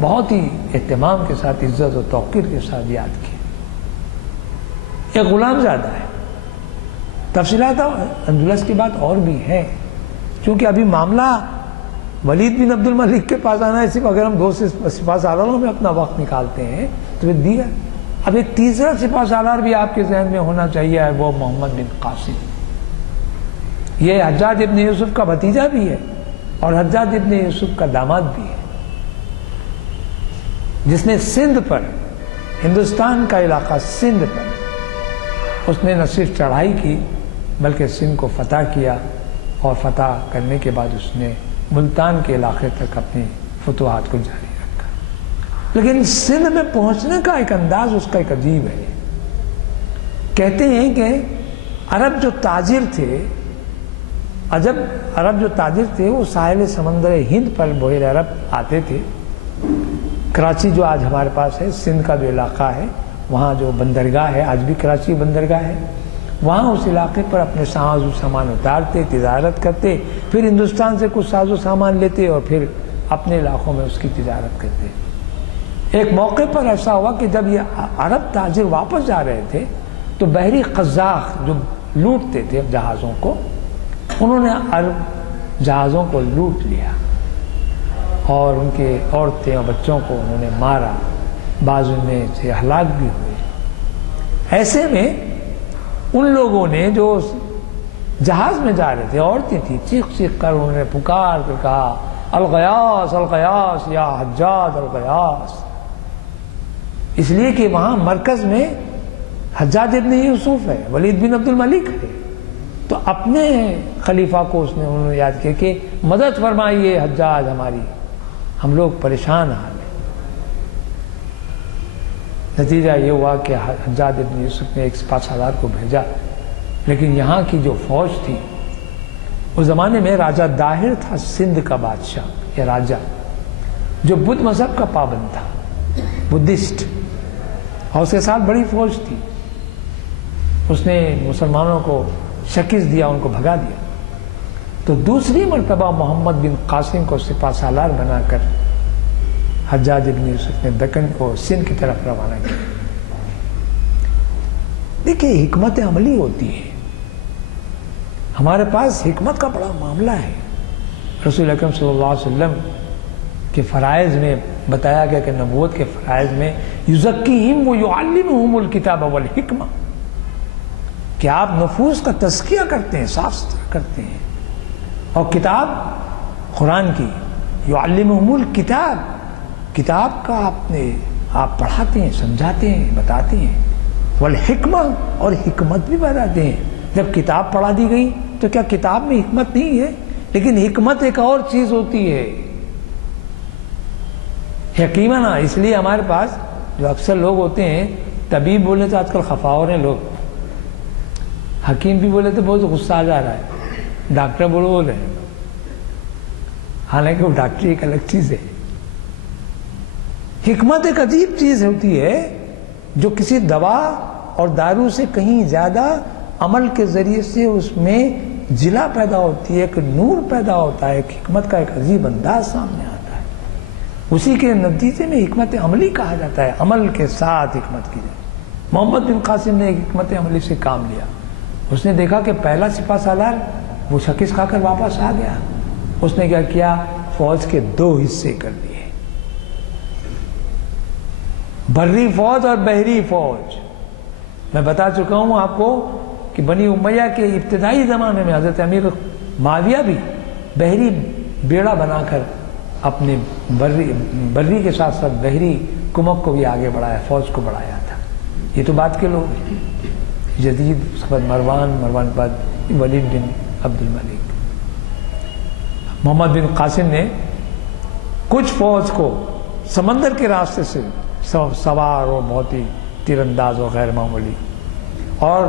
بہت ہی اہتمام کے ساتھ، عزت و توقیر کے ساتھ یاد کیا۔ ایک غلام زیادہ ہے، تفصیلات اندلس کی بات اور بھی ہے، کیونکہ ابھی معاملہ ولید بن عبد الملک کے پاس آنا ہے، صرف اگر ہم 2 سپہ سالاروں میں اپنا وقت نکالتے ہیں تو یہ دیا۔ اب ایک تیسرا سپہ سالار بھی آپ کے ذہن میں ہونا چاہیے، وہ محمد بن قاسم۔ یہ حجاج ابن یوسف کا بھتیجا بھی ہے اور حجاج ابن یوسف کا داماد بھی ہے، جس نے سندھ پر، ہندوستان کا علاقہ سندھ پر اس نے نہ صرف چڑھائی کی بلکہ سندھ کو فتح کیا، اور فتح کرنے کے بعد اس نے ملتان کے علاقے تک اپنی فتوحات کو جاری رکھا۔ لیکن سندھ میں پہنچنے کا ایک انداز اس کا ایک عجیب ہے۔ کہتے ہیں کہ عرب جو تاجر تھے وہ ساحل سمندر ہند پر بحیر عرب آتے تھے۔ کراچی جو آج ہمارے پاس ہے، سندھ کا جو علاقہ ہے، وہاں جو بندرگاہ ہے، آج بھی کراچی بندرگاہ ہے، وہاں اس علاقے پر اپنے ساز و سامان اتارتے، تجارت کرتے، پھر ہندوستان سے کچھ ساز و سامان لیتے اور پھر اپنے علاقوں میں اس کی تجارت کرتے۔ ایک موقع پر ایسا ہوا کہ جب یہ عرب تاجر واپس جا رہے تھے تو بحری قزاق جو لوٹتے تھے جہازوں کو، انہوں نے عرب جہازوں کو لوٹ لیا اور ان کے عورتیں اور بچوں کو انہوں نے مارا، بعض ان میں سے ہلاک بھی ہوئے۔ ایسے میں ان لوگوں نے جو جہاز میں جا رہے تھے، عورتیں تھیں، چیخ چیخ کر انہوں نے پکار کر کہا الغیاث الغیاث یا حجاج الغیاث، اس لیے کہ وہاں مرکز میں حجاج ابن یوسف ہے، ولید بن عبد الملک ہے، تو اپنے خلیفہ کو انہوں نے یاد کیا کہ مدد فرمائیے حجاج ہماری، ہم لوگ پریشان حال ہیں۔ نتیجہ یہ ہوا کہ حجاج ابن یوسف نے ایک سپہ سالار کو بھیجا، لیکن یہاں کی جو فوج تھی، اس زمانے میں راجہ داہر تھا سندھ کا بادشاہ یا راجہ، جو بدھ مذہب کا پابند تھا، بدھسٹ، اور اس کے ساتھ بڑی فوج تھی. اس نے مسلمانوں کو شکست دیا، ان کو بھگا دیا. تو دوسری مرتبہ محمد بن قاسم کو سپہ سالار بنا کر حجاج ابن یوسف نے دکن کو سندھ کی طرف روانہ کیا. دیکھیے حکمت عملی ہوتی ہے، ہمارے پاس حکمت کا بڑا معاملہ ہے. رسول اکرم صلی اللہ علیہ وسلم کے فرائض میں بتایا گیا کہ نبوت کے فرائض میں یزکیہم ویعلمہم الکتاب والحکمہ، کہ آپ نفوس کا تزکیہ کرتے ہیں، صاف ستھرا کرتے ہیں، اور کتاب قرآن کی یعلمہم الکتاب، کتاب کا آپ پڑھاتے ہیں، سمجھاتے ہیں، بتاتے ہیں، والحکمہ، اور حکمت بھی بتاتے ہیں. جب کتاب پڑھا دی گئی تو کیا کتاب میں حکمت نہیں ہے؟ لیکن حکمت ایک اور چیز ہوتی ہے یقیناً. اس لیے ہمارے پاس جو اکثر لوگ ہوتے ہیں، طبیب بولے تو آج کل خفا ہو رہے ہیں لوگ، حکیم بھی بولے تو بہت غصہ آ جا رہا ہے، ڈاکٹر بول رہے ہیں، حالانکہ وہ ڈاکٹری ایک الگ چیز ہے. حکمت ایک عجیب چیز ہوتی ہے جو کسی دوا اور دارو سے کہیں زیادہ عمل کے ذریعے سے اس میں جلا پیدا ہوتی ہے، ایک نور پیدا ہوتا ہے، ایک حکمت کا ایک عجیب انداز سامنے آتا ہے. اسی کے نتیجے میں حکمت عملی کہا جاتا ہے، عمل کے ساتھ حکمت کی جائے. محمد بن قاسم نے ایک حکمت عملی سے کام لیا. اس نے دیکھا کہ پہلا سپہ سالار وہ شکست کھا کر واپس آ گیا. اس نے کیا کیا؟ فوج کے 2 حصے کر دیے، بری فوج اور بحری فوج. میں بتا چکا ہوں آپ کو کہ بنی امیہ کے ابتدائی زمانے میں حضرت امیر معاویہ بھی بحری بیڑا بنا کر اپنے بری کے ساتھ ساتھ بحری کمک کو بھی آگے بڑھایا، فوج کو بڑھایا تھا. یہ تو بات کے لوگ ہیں. جدید اس کے بعد مروان کے بعد ولید بن عبد الملک. محمد بن قاسم نے کچھ فوج کو سمندر کے راستے سے سوار اور بہت ہی تیر انداز اور غیر معمولی، اور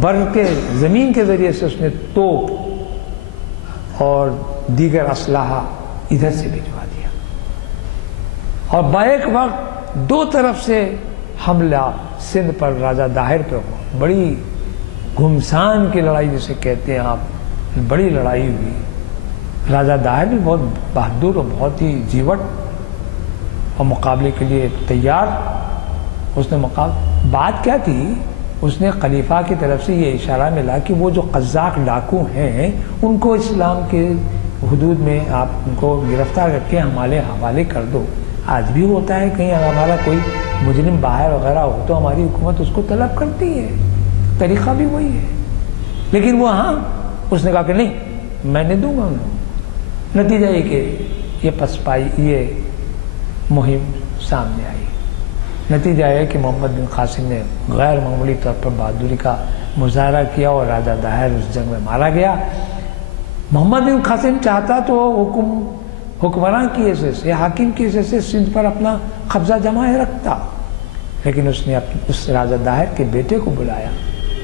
بر کے زمین کے ذریعے سے اس نے توپ اور دیگر اسلحہ ادھر سے بھجوا دیا، اور بیک وقت 2 طرف سے حملہ سندھ پر راجہ داہر پہ ہوا. بڑی گھمسان کی لڑائی جسے کہتے ہیں آپ، بڑی لڑائی ہوئی. راجہ داہر بھی بہت بہادر اور بہت ہی جیوٹ اور مقابلے کے لیے تیار. اس نے بات کیا تھی؟ اس نے خلیفہ کی طرف سے یہ اشارہ ملا کہ وہ جو قزاق ڈاکو ہیں ان کو اسلام کے حدود میں آپ ان کو گرفتار کر کے ہمارے حوالے کر دو. آج بھی ہوتا ہے، کہیں ہمارا کوئی مجرم باہر وغیرہ ہو تو ہماری حکومت اس کو طلب کرتی ہے، طریقہ بھی وہی ہے. لیکن وہ اس نے کہا کہ نہیں، میں نہیں دوں گا ان کو. نتیجہ یہ کہ یہ پسپائی، یہ مہم سامنے آئی. نتیجہ ہے کہ محمد بن قاسم نے غیر معمولی طور پر بہادری کا مظاہرہ کیا اور راجہ داہر اس جنگ میں مارا گیا. محمد بن قاسم چاہتا تو حکمران کی حیثیت سے، حاکم کی حیثیت سے سندھ پر اپنا قبضہ جمائے رکھتا، لیکن اس نے اس راجہ داہر کے بیٹے کو بلایا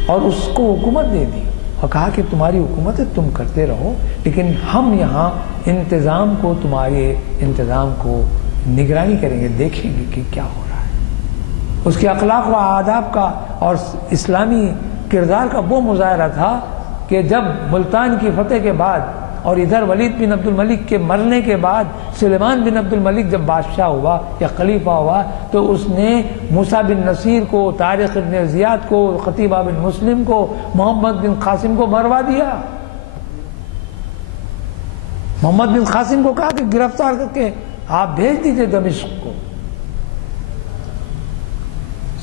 اور اس کو حکومت دے دی اور کہا کہ تمہاری حکومت ہے، تم کرتے رہو، لیکن ہم یہاں انتظام کو، تمہارے انتظام کو نگرانی کریں گے، دیکھیں گے کہ کیا ہو رہا ہے. اس کے اخلاق و آداب کا اور اسلامی کردار کا وہ مظاہرہ تھا کہ جب ملتان کی فتح کے بعد اور ادھر ولید بن عبد الملک کے مرنے کے بعد سلیمان بن عبد الملک جب بادشاہ ہوا یا خلیفہ ہوا تو اس نے موسیٰ بن نصیر کو، طارق بن زیاد کو، قتیبہ بن مسلم کو، محمد بن قاسم کو مروا دیا. محمد بن قاسم کو کہا کہ گرفتار کر کے آپ بھیج دیجئے دمشق کو.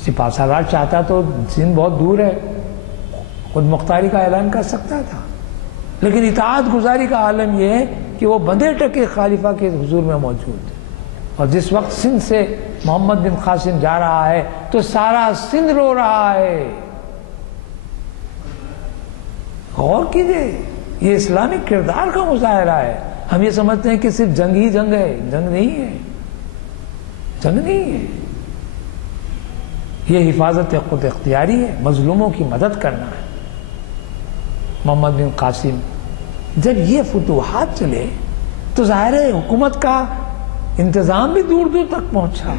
سپہ سالار چاہتا تو سندھ بہت دور ہے، خود مختاری کا اعلان کر سکتا تھا، لیکن اطاعت گزاری کا عالم یہ ہے کہ وہ بندھے ٹکے خلیفہ کے حضور میں موجود ہے. اور جس وقت سندھ سے محمد بن قاسم جا رہا ہے تو سارا سندھ رو رہا ہے. غور کیجئے، یہ اسلامی کردار کا مظاہرہ ہے. ہم یہ سمجھتے ہیں کہ صرف جنگ ہی جنگ ہے، جنگ نہیں ہے، جنگ نہیں ہے. یہ حفاظت خود اختیاری ہے، مظلوموں کی مدد کرنا ہے. محمد بن قاسم جب یہ فتوحات چلے تو ظاہر ہے حکومت کا انتظام بھی دور دور تک پہنچا۔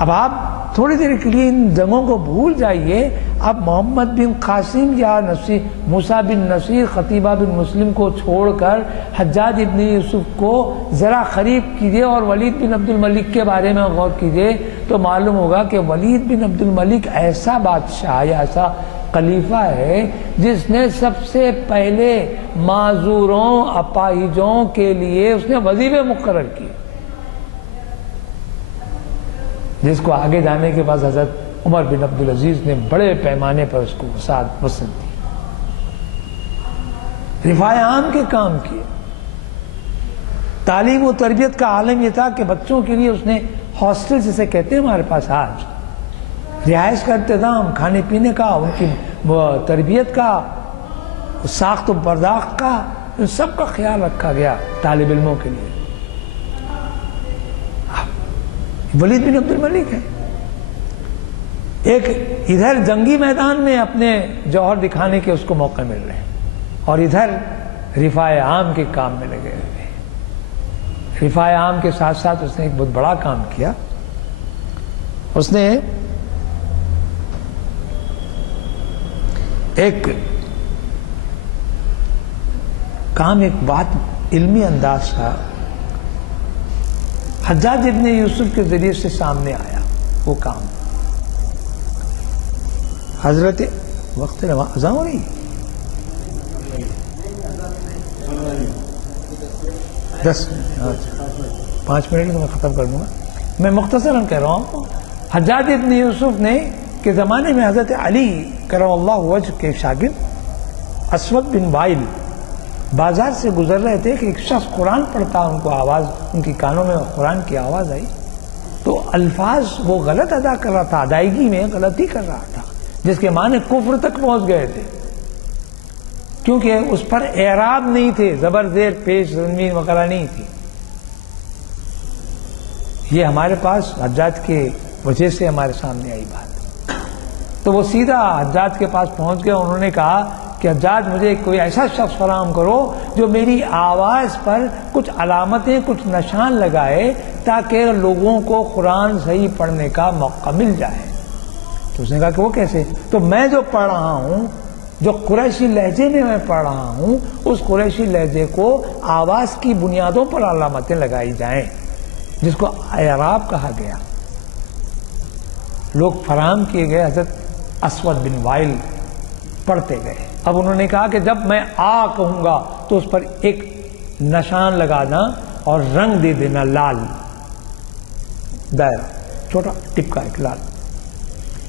اب آپ تھوڑی دیر کے لیے ان جنگوں کو بھول جائیے، اب محمد بن قاسم یا موسیٰ بن نصیر، قتیبہ بن مسلم کو چھوڑ کر حجاج ابن یوسف کو ذرا قریب کیجئے اور ولید بن عبد الملک کے بارے میں غور کیجئے تو معلوم ہوگا کہ ولید بن عبد الملک ایسا بادشاہ یا ایسا خلیفہ ہے جس نے سب سے پہلے معذوروں اپاہجوں کے لیے اس نے وظیفے مقرر کیے، جس کو آگے جانے کے بعد حضرت عمر بن عبدالعزیز نے بڑے پیمانے پر اس کو وسعت دی، رفاع عام کے کام کیے۔ تعلیم و تربیت کا عالم یہ تھا کہ بچوں کے لیے اس نے ہاسٹل جسے کہتے ہیں ہمارے پاس آج، رہائش کا انتظام، کھانے پینے کا، ان کی تربیت کا، ساخت و پرداخت کا، ان سب کا خیال رکھا گیا طالب علموں کے لیے۔ ولید بن عبد الملک ہے، ایک ادھر جنگی میدان میں اپنے جوہر دکھانے کے اس کو موقع مل رہے ہیں اور ادھر رفاع عام کے کام میں لگے ہوئے ہیں۔ رفاع عام کے ساتھ ساتھ اس نے ایک بہت بڑا کام کیا، اس نے ایک کام، ایک بات علمی انداز تھا، حجاج ابن یوسف کے ذریعے سے سامنے آیا وہ کام۔ حضرت وقت اذان ہو رہی 10 5 منٹ میں ختم کر دوں گا، میں مختصراً کہہ رہا ہوں۔ حجاج ابن یوسف نے کے زمانے میں حضرت علی کرم اللہ وجہ کے شاگرد اسود بن وائل بازار سے گزر رہے تھے کہ ایک شخص قرآن پڑھتا، ان کو آواز، ان کی کانوں میں قرآن کی آواز آئی تو الفاظ وہ غلط ادا کر رہا تھا، ادائیگی میں غلطی کر رہا تھا، جس کے معنی کفر تک پہنچ گئے تھے، کیونکہ اس پر اعراب نہیں تھے، زبر زیر پیش تنوین وغیرہ نہیں تھی۔ یہ ہمارے پاس حجاج کے وجہ سے ہمارے سامنے آئی بات، تو وہ سیدھا حجاج کے پاس پہنچ گئے، انہوں نے کہا کہ حجاج مجھے کوئی ایسا شخص فراہم کرو جو میری آواز پر کچھ علامتیں، کچھ نشان لگائے تاکہ لوگوں کو قرآن صحیح پڑھنے کا موقع مل جائے۔ تو اس نے کہا کہ وہ کیسے؟ تو میں جو پڑھ رہا ہوں، جو قریشی لہجے میں میں پڑھ رہا ہوں، اس قریشی لہجے کو آواز کی بنیادوں پر علامتیں لگائی جائیں، جس کو اعراب کہا گیا۔ لوگ فراہم کیے گئے، حضرت اسود بن وائل پڑھتے گئے۔ اب انہوں نے کہا کہ جب میں آ کہوں گا تو اس پر ایک نشان لگانا اور رنگ دے دینا لال، دائرہ چھوٹا ٹپ کا ایک لال،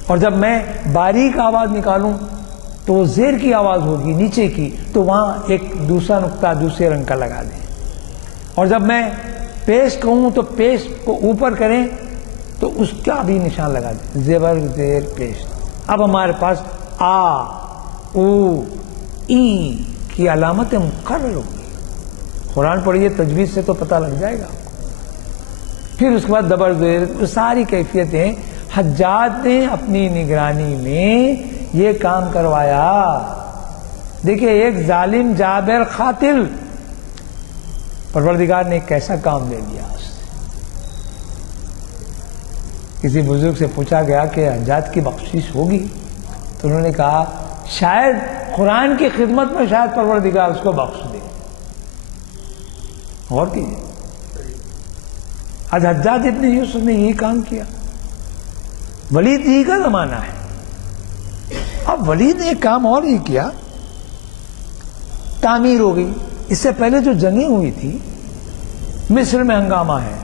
اور جب میں باریک آواز نکالوں تو وہ زیر کی آواز ہوگی نیچے کی، تو وہاں ایک دوسرا نقطہ دوسرے رنگ کا لگا دیں، اور جب میں پیش کہوں تو پیش کو اوپر کریں تو اس کا بھی نشان لگا دیں، زبر زیر پیش۔ اب ہمارے پاس آ، او، ای کی علامتیں مقرر ہوگی۔ قرآن پڑھیے تجوید سے تو پتہ لگ جائے گا آپ کو۔ پھر اس کے بعد زبر زیر، ساری کیفیتیں حجاج نے اپنی نگرانی میں یہ کام کروایا۔ دیکھیے ایک ظالم جابر قاتل، پروردگار نے ایک ایسا کام لے لیا۔ کسی بزرگ سے پوچھا گیا کہ حجاج کی بخشش ہوگی، تو انہوں نے کہا شاید قرآن کی خدمت میں شاید پروردگار اس کو بخش دے۔ غور کیجیے، آج حجاج ابن یوسف نے یہی کام کیا۔ ولید ہی کا زمانہ ہے، اب ولید نے ایک کام اور ہی کیا، تعمیر ہو گئی۔ اس سے پہلے جو جنگیں ہوئی تھی، مصر میں ہنگامہ ہے،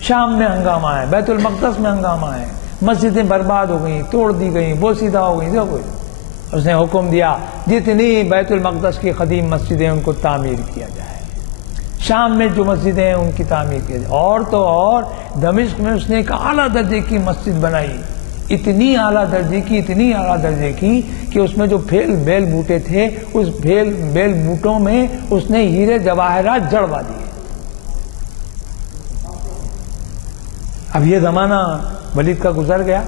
شام میں ہنگامہ ہے، بیت المقدس میں ہنگامہ ہے، مسجدیں برباد ہو گئیں، توڑ دی گئیں، بوسیدہ ہو گئیں، جو اس نے حکم دیا جتنی بیت المقدس کی قدیم مسجدیں ان کو تعمیر کیا جائے، شام میں جو مسجدیں ہیں ان کی تعمیر کیا جائے، اور تو اور دمشق میں اس نے ایک اعلیٰ درجے کی مسجد بنائی، اتنی اعلیٰ درجے کی، اتنی اعلیٰ درجے کی کہ اس میں جو بیل بوٹے تھے، اس بیل بوٹوں میں اس نے ہیرے جواہرات جڑوا دیے۔ اب یہ زمانہ ولید کا گزر گیا۔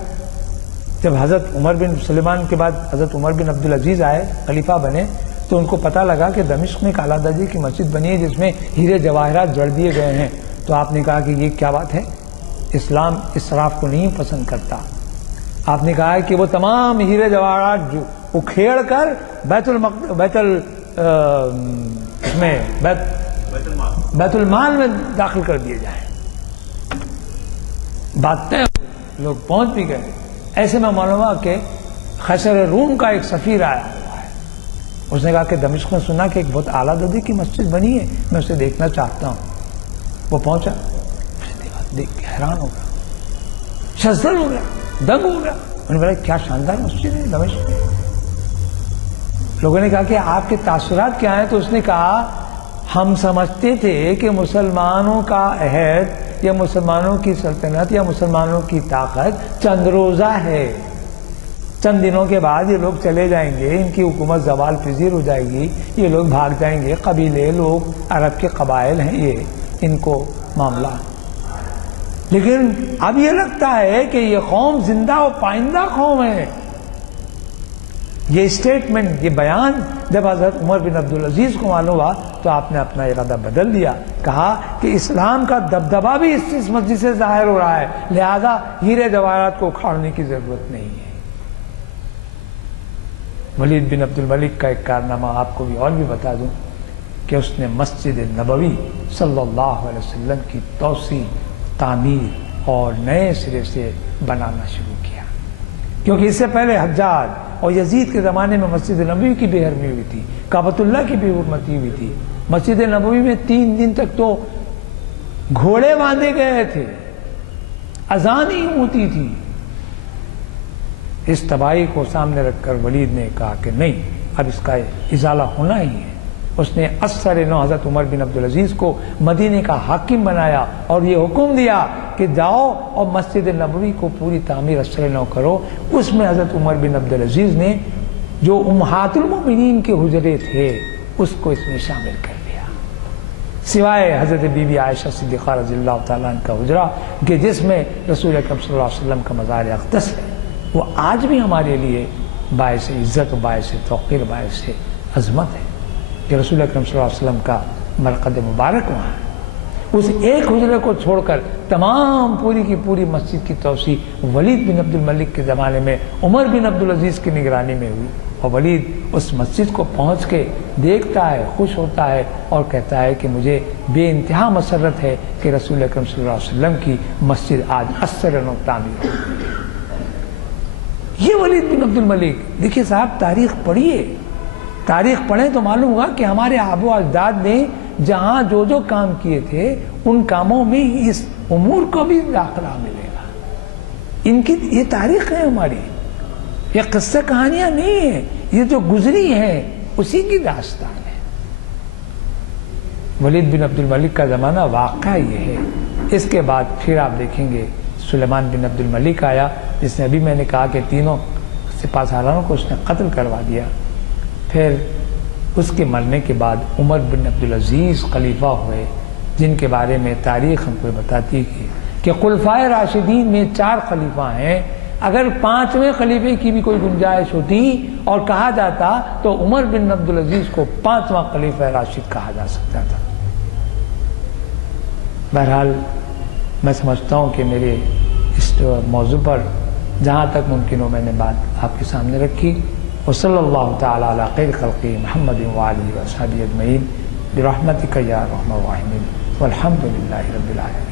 جب حضرت عمر بن سلیمان کے بعد حضرت عمر بن عبدالعزیز آئے، خلیفہ بنے، تو ان کو پتہ لگا کہ دمشق میں ایک اعلیٰ درجے کی مسجد بنی ہے جس میں ہیرے جواہرات جڑ دیے گئے ہیں۔ تو آپ نے کہا کہ یہ کیا بات ہے، اسلام اسراف کو نہیں پسند کرتا. آپ نے کہا کہ وہ تمام ہیرے جواہرات جو اکھیڑ کر بیت المال میں داخل کر دیے جائیں. بات طے، لوگ پہنچ بھی گئے. ایسے میں معلوم ہوا کہ خیصر روم کا ایک سفیر آیا ہوا ہے. اس نے کہا کہ دمشق میں سنا کہ ایک بہت اعلیٰ درجے کی مسجد بنی ہے، میں اسے دیکھنا چاہتا ہوں. وہ پہنچا، دیکھ کے حیران ہو گیا، شزدر ہو گیا، دنگ ہو گیا. انہوں نے بولا کیا شاندار مسجد ہے دمشق میں. لوگوں نے کہا کہ آپ کے تاثرات کیا ہیں؟ تو اس نے کہا ہم سمجھتے تھے کہ مسلمانوں کا عہد یا مسلمانوں کی سلطنت یا مسلمانوں کی طاقت چند روزہ ہے، چند دنوں کے بعد یہ لوگ چلے جائیں گے، ان کی حکومت زوال پذیر ہو جائے گی، یہ لوگ بھاگ جائیں گے. قبیلے، لوگ، عرب کے قبائل ہیں یہ، ان کو معاملہ. لیکن اب یہ لگتا ہے کہ یہ قوم زندہ و پائندہ قوم ہے. یہ اسٹیٹمنٹ، یہ بیان جب حضرت عمر بن عبدالعزیز کو معلوم ہوا تو آپ نے اپنا ارادہ بدل دیا. کہا کہ اسلام کا دبدبہ بھی اس مسجد سے ظاہر ہو رہا ہے، لہذا ہیرے جواہرات کو اکھاڑنے کی ضرورت نہیں ہے. ولید بن عبد الملک کا ایک کارنامہ آپ کو بھی اور بھی بتا دوں کہ اس نے مسجد نبوی صلی اللہ علیہ وسلم کی توسیع، تعمیر اور نئے سرے سے بنانا شروع کیا. کیونکہ اس سے پہلے حجاج اور یزید کے زمانے میں مسجد نبوی کی بے حرمی ہوئی تھی، کعبۃ اللہ کی بے حرمتی ہوئی تھی. مسجد نبوی میں 3 دن تک تو گھوڑے باندھے گئے تھے، اذان ہی ہوتی تھی. اس تباہی کو سامنے رکھ کر ولید نے کہا کہ نہیں، اب اس کا ازالہ ہونا ہی ہے. اس نے اثر نو حضرت عمر بن عبدالعزیز کو مدینے کا حاکم بنایا اور یہ حکم دیا کہ جاؤ اور مسجد نبوی کو پوری تعمیر اثر نو کرو. اس میں حضرت عمر بن عبدالعزیز نے جو امہات المؤمنین کے حجرے تھے اس کو اس میں شامل کر لیا، سوائے حضرت بی بی عائشہ صدیقہ رضی اللہ تعالیٰ عنہ کا حجرہ کہ جس میں رسول اکرم صلی اللہ علیہ وسلم کا مزار اقدس ہے. وہ آج بھی ہمارے لیے باعث عزت و باعث توقیر، باعث عظمت ہے کہ رسول اکرم صلی اللہ علیہ وسلم کا مرقد مبارک وہاں ہے. اس ایک حجرے کو چھوڑ کر تمام پوری کی پوری مسجد کی توسیع ولید بن عبد الملک کے زمانے میں عمر بن عبدالعزیز کی نگرانی میں ہوئی. اور ولید اس مسجد کو پہنچ کے دیکھتا ہے، خوش ہوتا ہے اور کہتا ہے کہ مجھے بے انتہا مسرت ہے کہ رسول اکرم صلی اللہ علیہ وسلم کی مسجد آج اثر نو تعمیر ہو گئی ہے. یہ ولید بن عبد الملک. دیکھیے صاحب، تاریخ پڑھیے، تاریخ پڑھیں تو معلوم ہوگا کہ ہمارے آبا و اجداد نے جہاں جو جو کام کیے تھے ان کاموں میں اس امور کو بھی داخلہ ملے گا. ان کی یہ تاریخ ہے ہماری، یہ قصہ کہانیاں نہیں ہیں، یہ جو گزری ہیں اسی کی داستان ہے. ولید بن عبد الملک کا زمانہ واقعہ یہ ہے. اس کے بعد پھر آپ دیکھیں گے سلیمان بن عبد الملک آیا، جس نے ابھی میں نے کہا کہ تینوں سپہ سالاروں کو اس نے قتل کروا دیا. پھر اس کے مرنے کے بعد عمر بن عبدالعزیز خلیفہ ہوئے، جن کے بارے میں تاریخ ہم کو بتاتی ہے کہ خلفائے راشدین میں 4 خلیفہ ہیں. اگر 5ویں خلیفے کی بھی کوئی گنجائش ہوتی اور کہا جاتا تو عمر بن عبدالعزیز کو 5واں خلیفہ راشد کہا جا سکتا تھا. بہرحال میں سمجھتا ہوں کہ میرے اس موضوع پر جہاں تک ممکن ہو میں نے بات آپ کے سامنے رکھی. وصلی اللہ تعالی علی خیر خلقہ محمد وآلہ وصحبہ اجمعین برحمتک یا ارحم الراحمین والحمد للہ رب العالمین.